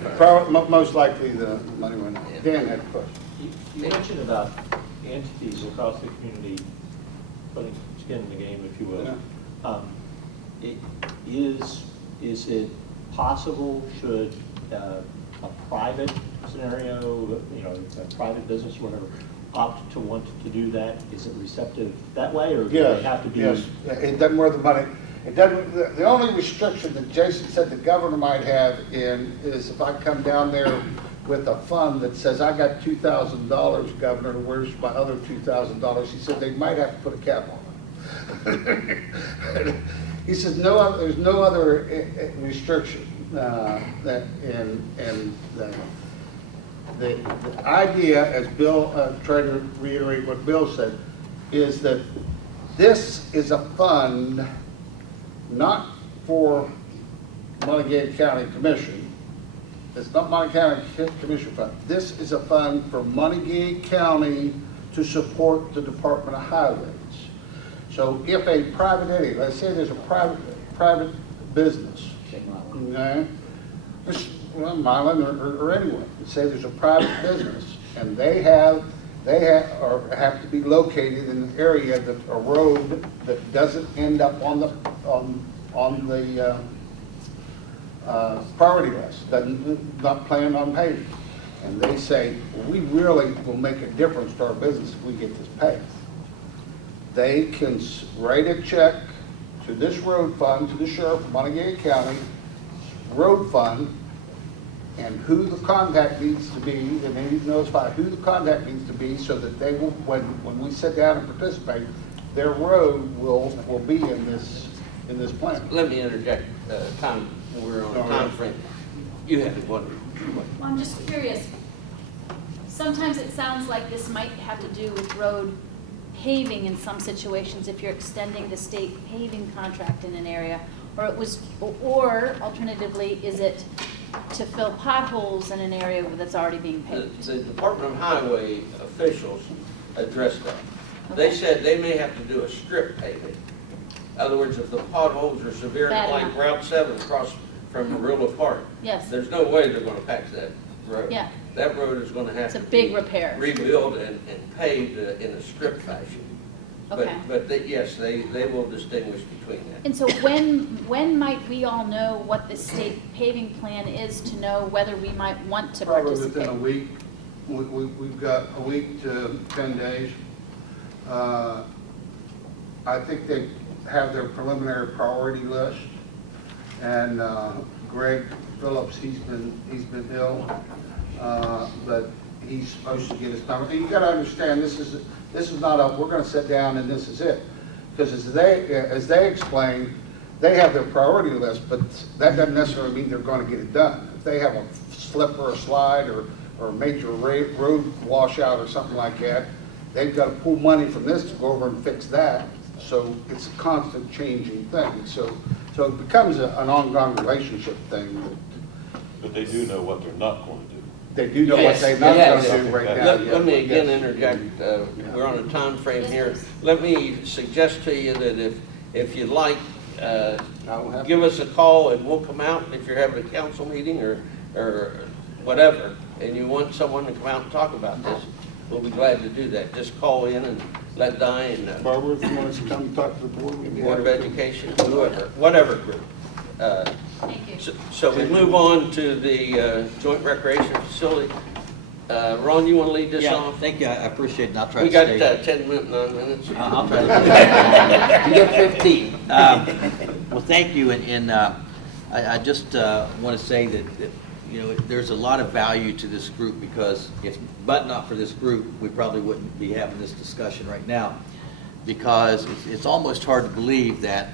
Most likely the money running out. Dan had a question. You mentioned about entities across the community putting skin in the game, if you will. Yeah. Is it possible, should a private scenario, a private business or whatever, opt to want to do that? Is it receptive that way, or do they have to be? Yes, it doesn't worth the money. It doesn't. The only restriction that Jason said the governor might have is if I come down there with a fund that says I got $2,000, Governor, where's my other $2,000? He said they might have to put a cap on it. He says there's no other restriction the idea, as Bill, tried to reiterate what Bill said, is that this is a fund not for Monongalia County Commission. It's not Monongalia County Commission fund. This is a fund for Monongalia County to support the Department of Highways. So if a private entity, let's say there's a private business, okay? Well, Milan or anyone, say there's a private business, and they have to be located in an area that a road that doesn't end up on the priority list, not planned on paving, and they say, well, we really will make a difference to our business if we get this paved. They can write a check to this road fund, to the sheriff of Monongalia County road fund, and who the contact needs to be, and they need to notify who the contact needs to be so that they will, when we sit down and participate, their road will be in this plan. Let me interject, we're on a time frame. You had one. Well, I'm just curious. Sometimes it sounds like this might have to do with road paving in some situations if you're extending the state paving contract in an area, or alternatively, is it to fill potholes in an area that's already being paved? The Department of Highway officials addressed that. They said they may have to do a strip paving. In other words, if the potholes are severe, like Route 7 across from Marilla Park, there's no way they're going to patch that road. Yeah. That road is going to have to big be repair. rebuilt and paved in a strip fashion. Okay. But yes, they will distinguish between that. And so when might we all know what the state paving plan is to know whether we might want to participate? Probably within a week. We've got a week to 10 days. I think they have their preliminary priority list, and Greg Phillips, he's been ill, but he's supposed to get his number. And you got to understand, this is not a, we're going to sit down and this is it, because as they explain, they have their priority list, but that doesn't necessarily mean they're going to get it done. If they have a slip or a slide or a major road washout or something like that, they've got to pull money from this to go over and fix that. So it's a constant changing thing. So it becomes an ongoing relationship thing. But they do know what they're not going to do. They do know what they're not going to do right now. Let me again interject. We're on a time frame here. Let me suggest to you that if you'd like, give us a call and we'll come out if you're having a council meeting or whatever, and you want someone to come out and talk about this. We'll be glad to do that. Just call in and let Diane know. Barbara, if you want us to come talk to the board, Board of Education, whatever group. Thank you. So we move on to the joint recreation facility. Ron, you want to lead this off? Thank you. I appreciate it. I'll try we to stay. got 10 minutes, 9 minutes. I'll try to. You get 15. Well, thank you, and I just want to say that you know, there's a lot of value to this group, because but not for this group, we probably wouldn't be having this discussion right now, because it's almost hard to believe that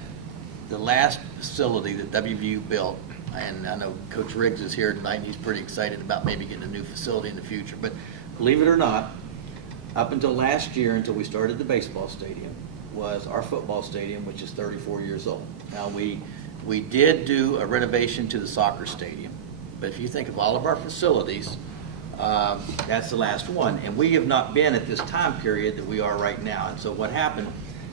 the last facility that WVU built, and I know Coach Riggs is here tonight, and he's pretty excited about maybe getting a new facility in the future, but believe it or not, up until last year, until we started the baseball stadium, was our football stadium, which is 34 years old. Now, we did do a renovation to the soccer stadium, but if you think of all of our facilities, that's the last one. And we have not been at this time period that we are right now. And so what happened,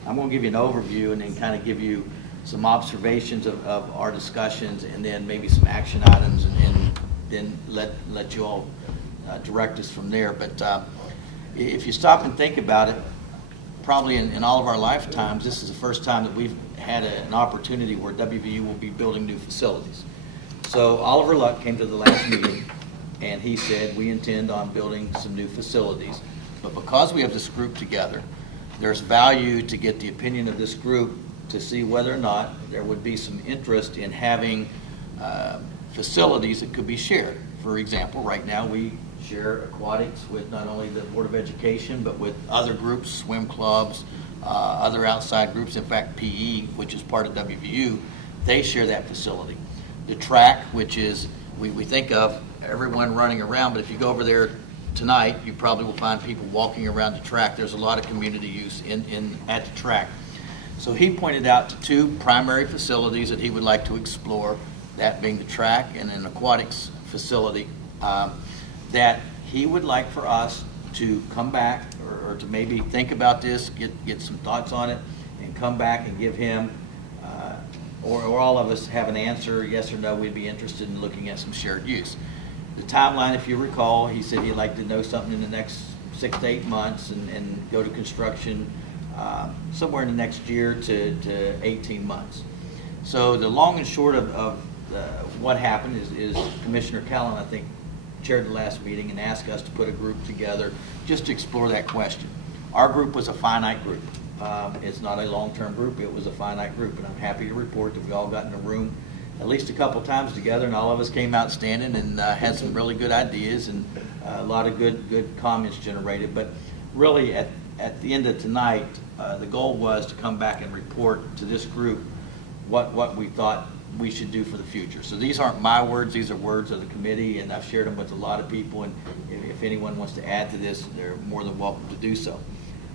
I'm going to give you an overview and then kind of give you some observations of our discussions, and then maybe some action items, and then let you all direct us from there. But if you stop and think about it, probably in all of our lifetimes, this is the first time that we've had an opportunity where WVU will be building new facilities. So Oliver Luck came to the last meeting, and he said, we intend on building some new facilities. But because we have this group together, there's value to get the opinion of this group to see whether or not there would be some interest in having facilities that could be shared. For example, right now we share aquatics with not only the Board of Education, but with other groups, swim clubs, other outside groups. In fact, PE, which is part of WVU, they share that facility. The track, which is, we think of everyone running around, but if you go over there tonight, you probably will find people walking around the track. There's a lot of community use at the track. So he pointed out to two primary facilities that he would like to explore, that being the track and an aquatics facility, that he would like for us to come back or to maybe think about this, get some thoughts on it, and come back and give him, or all of us have an answer, yes or no, we'd be interested in looking at some shared use. The timeline, if you recall, he said he'd like to know something in the next 6 to 8 months and go to construction somewhere in the next year to 18 months. So the long and short of what happened is Commissioner Callan, I think, chaired the last meeting and asked us to put a group together just to explore that question. Our group was a finite group. It's not a long-term group, it was a finite group, and I'm happy to report that we all got in a room at least a couple times together, and all of us came out standing and had some really good ideas and a lot of good comments generated. But really, at the end of tonight, the goal was to come back and report to this group what we thought we should do for the future. So these aren't my words, these are words of the committee, and I've shared them with a lot of people, and if anyone wants to add to this, they're more than welcome to do so.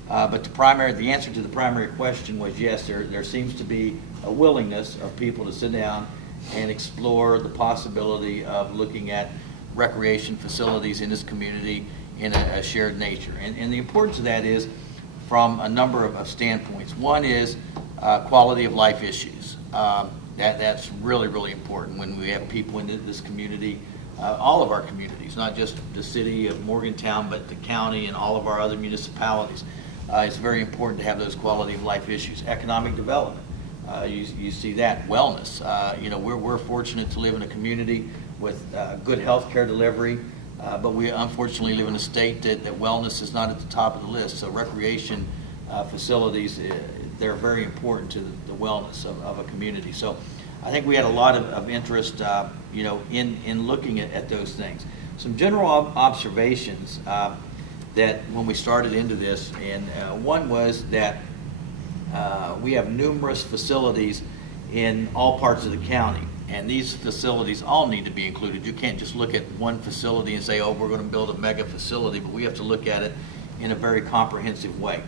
But the answer to the primary question was yes, there seems to be a willingness of people to sit down and explore the possibility of looking at recreation facilities in this community in a shared nature. And the importance of that is from a number of standpoints. One is quality of life issues. That's really, really important when we have people in this community, all of our communities, not just the city of Morgantown, but the county and all of our other municipalities. It's very important to have those quality of life issues. Economic development, you see that. Wellness, we're fortunate to live in a community with good health care delivery, but we unfortunately live in a state that wellness is not at the top of the list. So recreation facilities, they're very important to the wellness of a community. So I think we had a lot of interest, in looking at those things. Some general observations that when we started into this, and one was that we have numerous facilities in all parts of the county, and these facilities all need to be included. You can't just look at one facility and say, oh, we're going to build a mega facility, but we have to look at it in a very comprehensive way.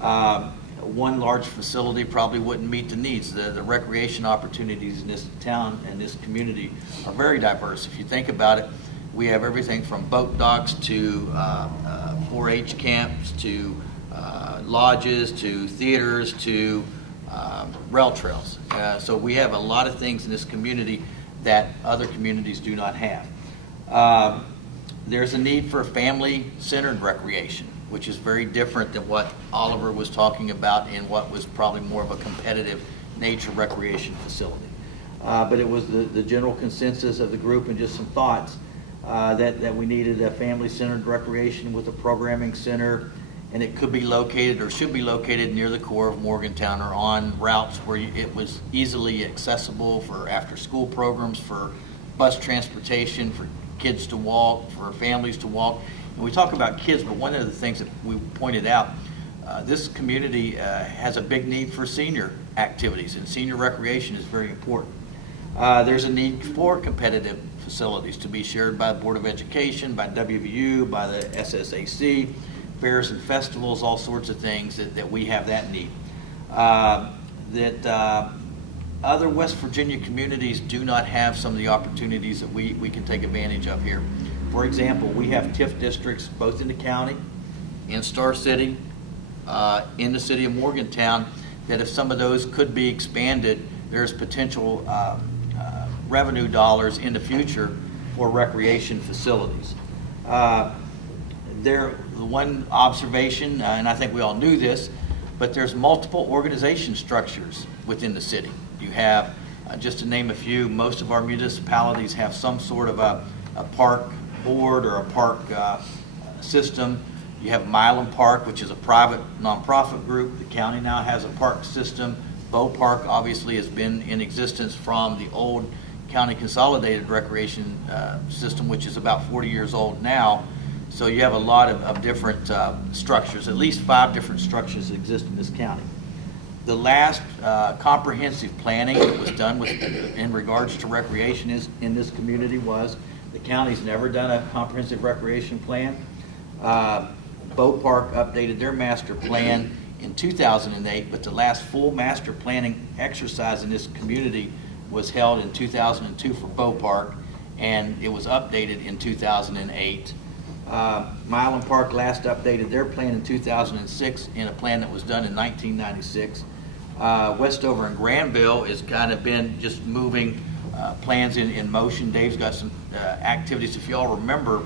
One large facility probably wouldn't meet the needs. The recreation opportunities in this town and this community are very diverse. If you think about it, we have everything from boat docks to 4-H camps to lodges to theaters to rail trails. So we have a lot of things in this community that other communities do not have. There's a need for family-centered recreation, which is very different than what Oliver was talking about in what was probably more of a competitive nature recreation facility. But it was the general consensus of the group and just some thoughts that we needed a family-centered recreation with a programming center, and it could be located or should be located near the core of Morgantown or on routes where it was easily accessible for after-school programs, for bus transportation, for kids to walk, for families to walk. And we talk about kids, but one of the things that we pointed out, this community has a big need for senior activities, and senior recreation is very important. There's a need for competitive facilities to be shared by the Board of Education, by WVU, by the SSAC, fairs and festivals, all sorts of things that we have that need. Other West Virginia communities do not have some of the opportunities that we can take advantage of here. For example, we have TIF districts both in the county, in Star City, in the city of Morgantown, that if some of those could be expanded, there's potential revenue dollars in the future for recreation facilities. The one observation, and I think we all knew this, but there's multiple organization structures within the city. You have, just to name a few, most of our municipalities have some sort of a park board or a park system. You have Milam Park, which is a private nonprofit group. The county now has a park system. Bow Park obviously has been in existence from the old county consolidated recreation system, which is about 40 years old now. So you have a lot of different structures, at least 5 different structures that exist in this county. The last comprehensive planning that was done in regards to recreation in this community was the county's never done a comprehensive recreation plan. Boat Park updated their master plan in 2008, but the last full master planning exercise in this community was held in 2002 for Boat Park, and it was updated in 2008. Milan Park last updated their plan in 2006 in a plan that was done in 1996. Westover and Granville has kind of been just moving plans in motion. Dave's got some activities. If you all remember,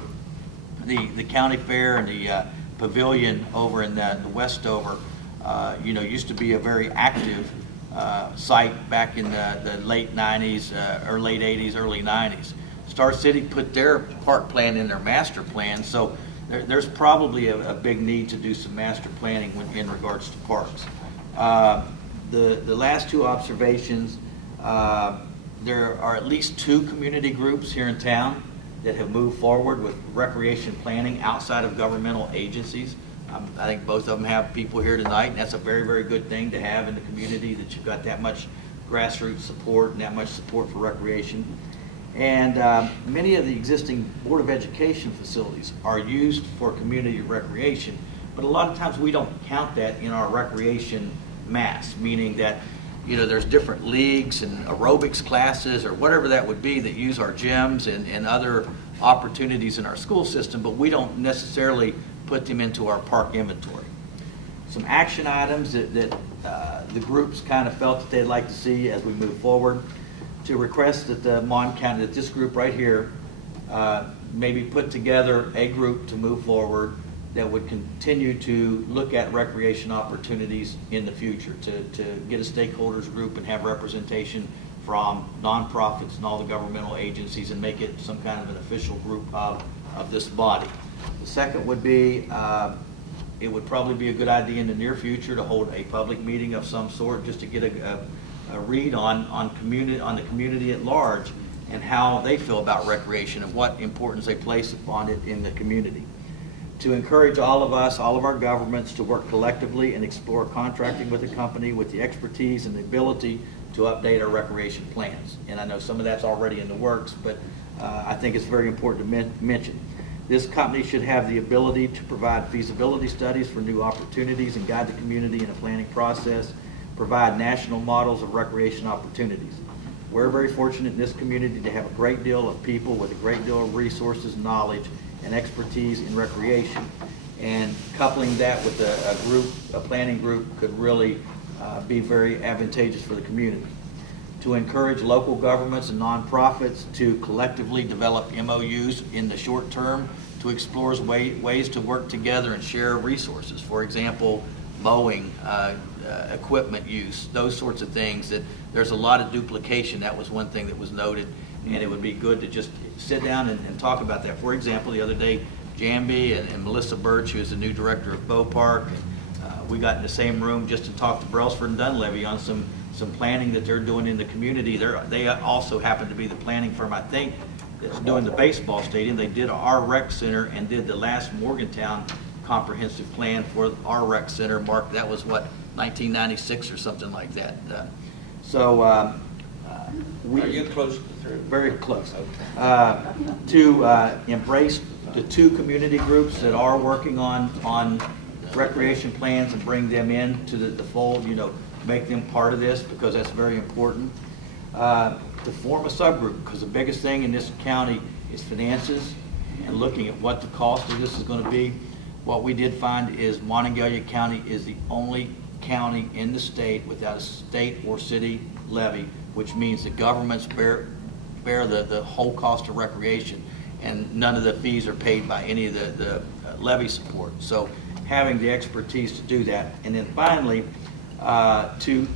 the county fair and the pavilion over in the Westover, used to be a very active site back in the late 90s, or late 80s, early 90s. Star City put their park plan in their master plan, so there's probably a big need to do some master planning in regards to parks. The last two observations, there are at least 2 community groups here in town that have moved forward with recreation planning outside of governmental agencies. I think both of them have people here tonight, and that's a very, very good thing to have in the community, that you've got that much grassroots support and that much support for recreation. And many of the existing Board of Education facilities are used for community recreation, but a lot of times we don't count that in our recreation mass, meaning that there's different leagues and aerobics classes or whatever that would be that use our gyms and other opportunities in our school system, but we don't necessarily put them into our park inventory. Some action items that the groups kind of felt that they'd like to see as we move forward: to request that the Mon County, that this group right here, maybe put together a group to move forward that would continue to look at recreation opportunities in the future, to get a stakeholders group and have representation from nonprofits and all the governmental agencies and make it some kind of an official group of this body. The second would be, it would probably be a good idea in the near future to hold a public meeting of some sort, just to get a read on the community at large and how they feel about recreation and what importance they place upon it in the community. To encourage all of us, all of our governments, to work collectively and explore contracting with a company with the expertise and the ability to update our recreation plans. And I know some of that's already in the works, but I think it's very important to mention. This company should have the ability to provide feasibility studies for new opportunities and guide the community in the planning process, provide national models of recreation opportunities. We're very fortunate in this community to have a great deal of people with a great deal of resources, knowledge, and expertise in recreation. And coupling that with a planning group could really be very advantageous for the community. To encourage local governments and nonprofits to collectively develop MOUs in the short term to explore ways to work together and share resources. For example, mowing, equipment use, those sorts of things. That there's a lot of duplication. That was one thing that was noted, and it would be good to just sit down and talk about that. For example, the other day, Jamby and Melissa Birch, who is the new director of Bow Park, and we got in the same room just to talk to Brailsford and Dunleavy on some planning that they're doing in the community. They also happen to be the planning firm, I think, that's doing the baseball stadium. They did our rec center and did the last Morgantown comprehensive plan for our rec center. Mark, that was what, 1996 or something like that. Are you close to through? Very close. To embrace the 2 community groups that are working on recreation plans and bring them into the fold, make them part of this, because that's very important. To form a subgroup, because the biggest thing in this county is finances and looking at what the cost of this is going to be. What we did find is Monongalia County is the only county in the state without a state or city levy, which means the governments bear the whole cost of recreation, and none of the fees are paid by any of the levy support. So having the expertise to do that. And then finally, to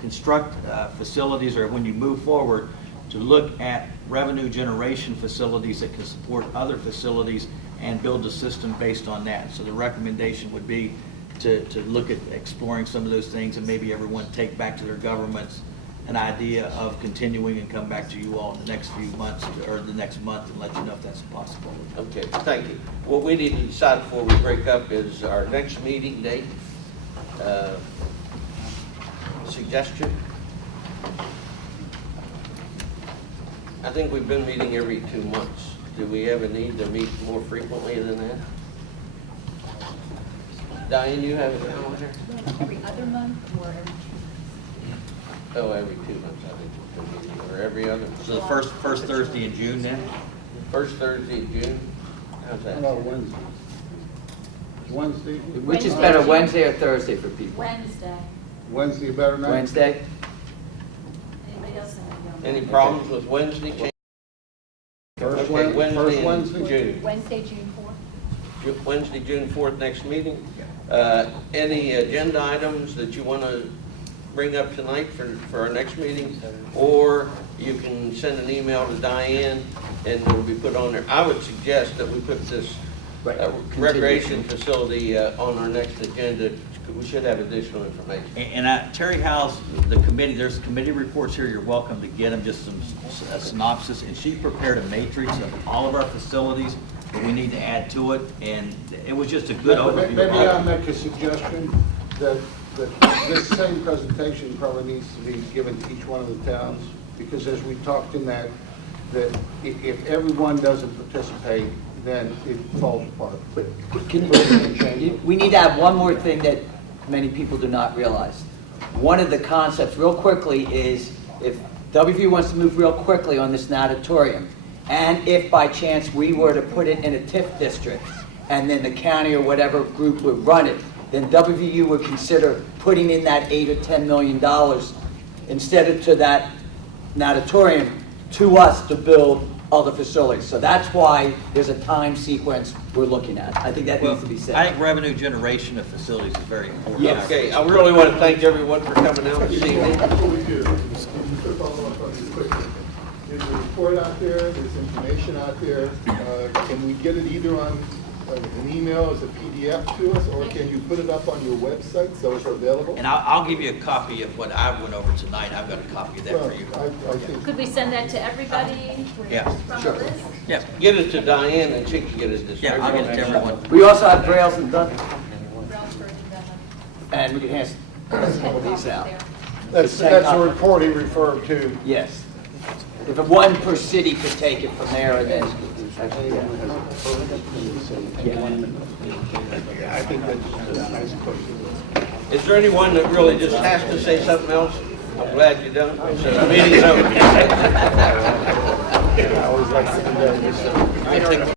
construct facilities, or when you move forward, to look at revenue generation facilities that can support other facilities and build a system based on that. So the recommendation would be to look at exploring some of those things, and maybe everyone take back to their governments an idea of continuing and come back to you all in the next few months or the next month and let you know if that's a possibility. Okay, thank you. What we need to decide before we break up is our next meeting date. Suggestion? I think we've been meeting every 2 months. do we have a need to meet more frequently than that? Diane, you have a calendar? Every other month or every Oh, every 2 months, I think, we'll meet, or every other. So the first Thursday in June then? First Thursday in June? How's that? How about Wednesday? Wednesday? Which is better, Wednesday or Thursday for people? Wednesday. Wednesday a better night? Wednesday? Anybody else have Any problems with Wednesday? First Okay, Wednesday? Wednesday in June. Wednesday, June 4th? Wednesday, June 4th, next meeting. Any agenda items that you want to bring up tonight for our next meeting? Or you can send an email to Diane and it'll be put on there. I would suggest that we put this recreation facility on our next agenda. We should have additional information. And Terry Howe's, the committee, there's committee reports here, you're welcome to get them, just a synopsis. And she prepared a matrix of all of our facilities that we need to add to it, and it was just a good overview. Maybe I'll make a suggestion that this same presentation probably needs to be given to each one of the towns, because as we talked in that if everyone doesn't participate, then it falls apart. We need to have one more thing that many people do not realize. One of the concepts, real quickly, is if WVU wants to move real quickly on this natatorium, and if by chance we were to put it in a TIF district, and then the county or whatever group would run it, then WVU would consider putting in that $8 or $10 million instead of to that natatorium to us to build other facilities. So that's why there's a time sequence we're looking at. I think that needs to be said. I think revenue generation of facilities is very important. Yes. Okay, I really want to thank everyone for coming out this evening. Before we do, just to follow up on this quickly. There's a report out there, there's information out there. Can we get it either on an email as a PDF to us, or can you put it up on your website so it's available? And I'll give you a copy of what I went over tonight. I've got a copy of that for you. I think Could we send that to everybody Yeah. from Sure. the list? Yeah. Get it to Diane and she can get it to Yeah, I'll get it to everyone. We also have Braille's and Dun, Brownsburg and we can hand some of these out. That's a report he referred to. Yes. If one per city could take it from there, and then. I think that's a nice question. Is there anyone that really just has to say something else? I'm glad you don't. So the meeting's over. I always like to do that.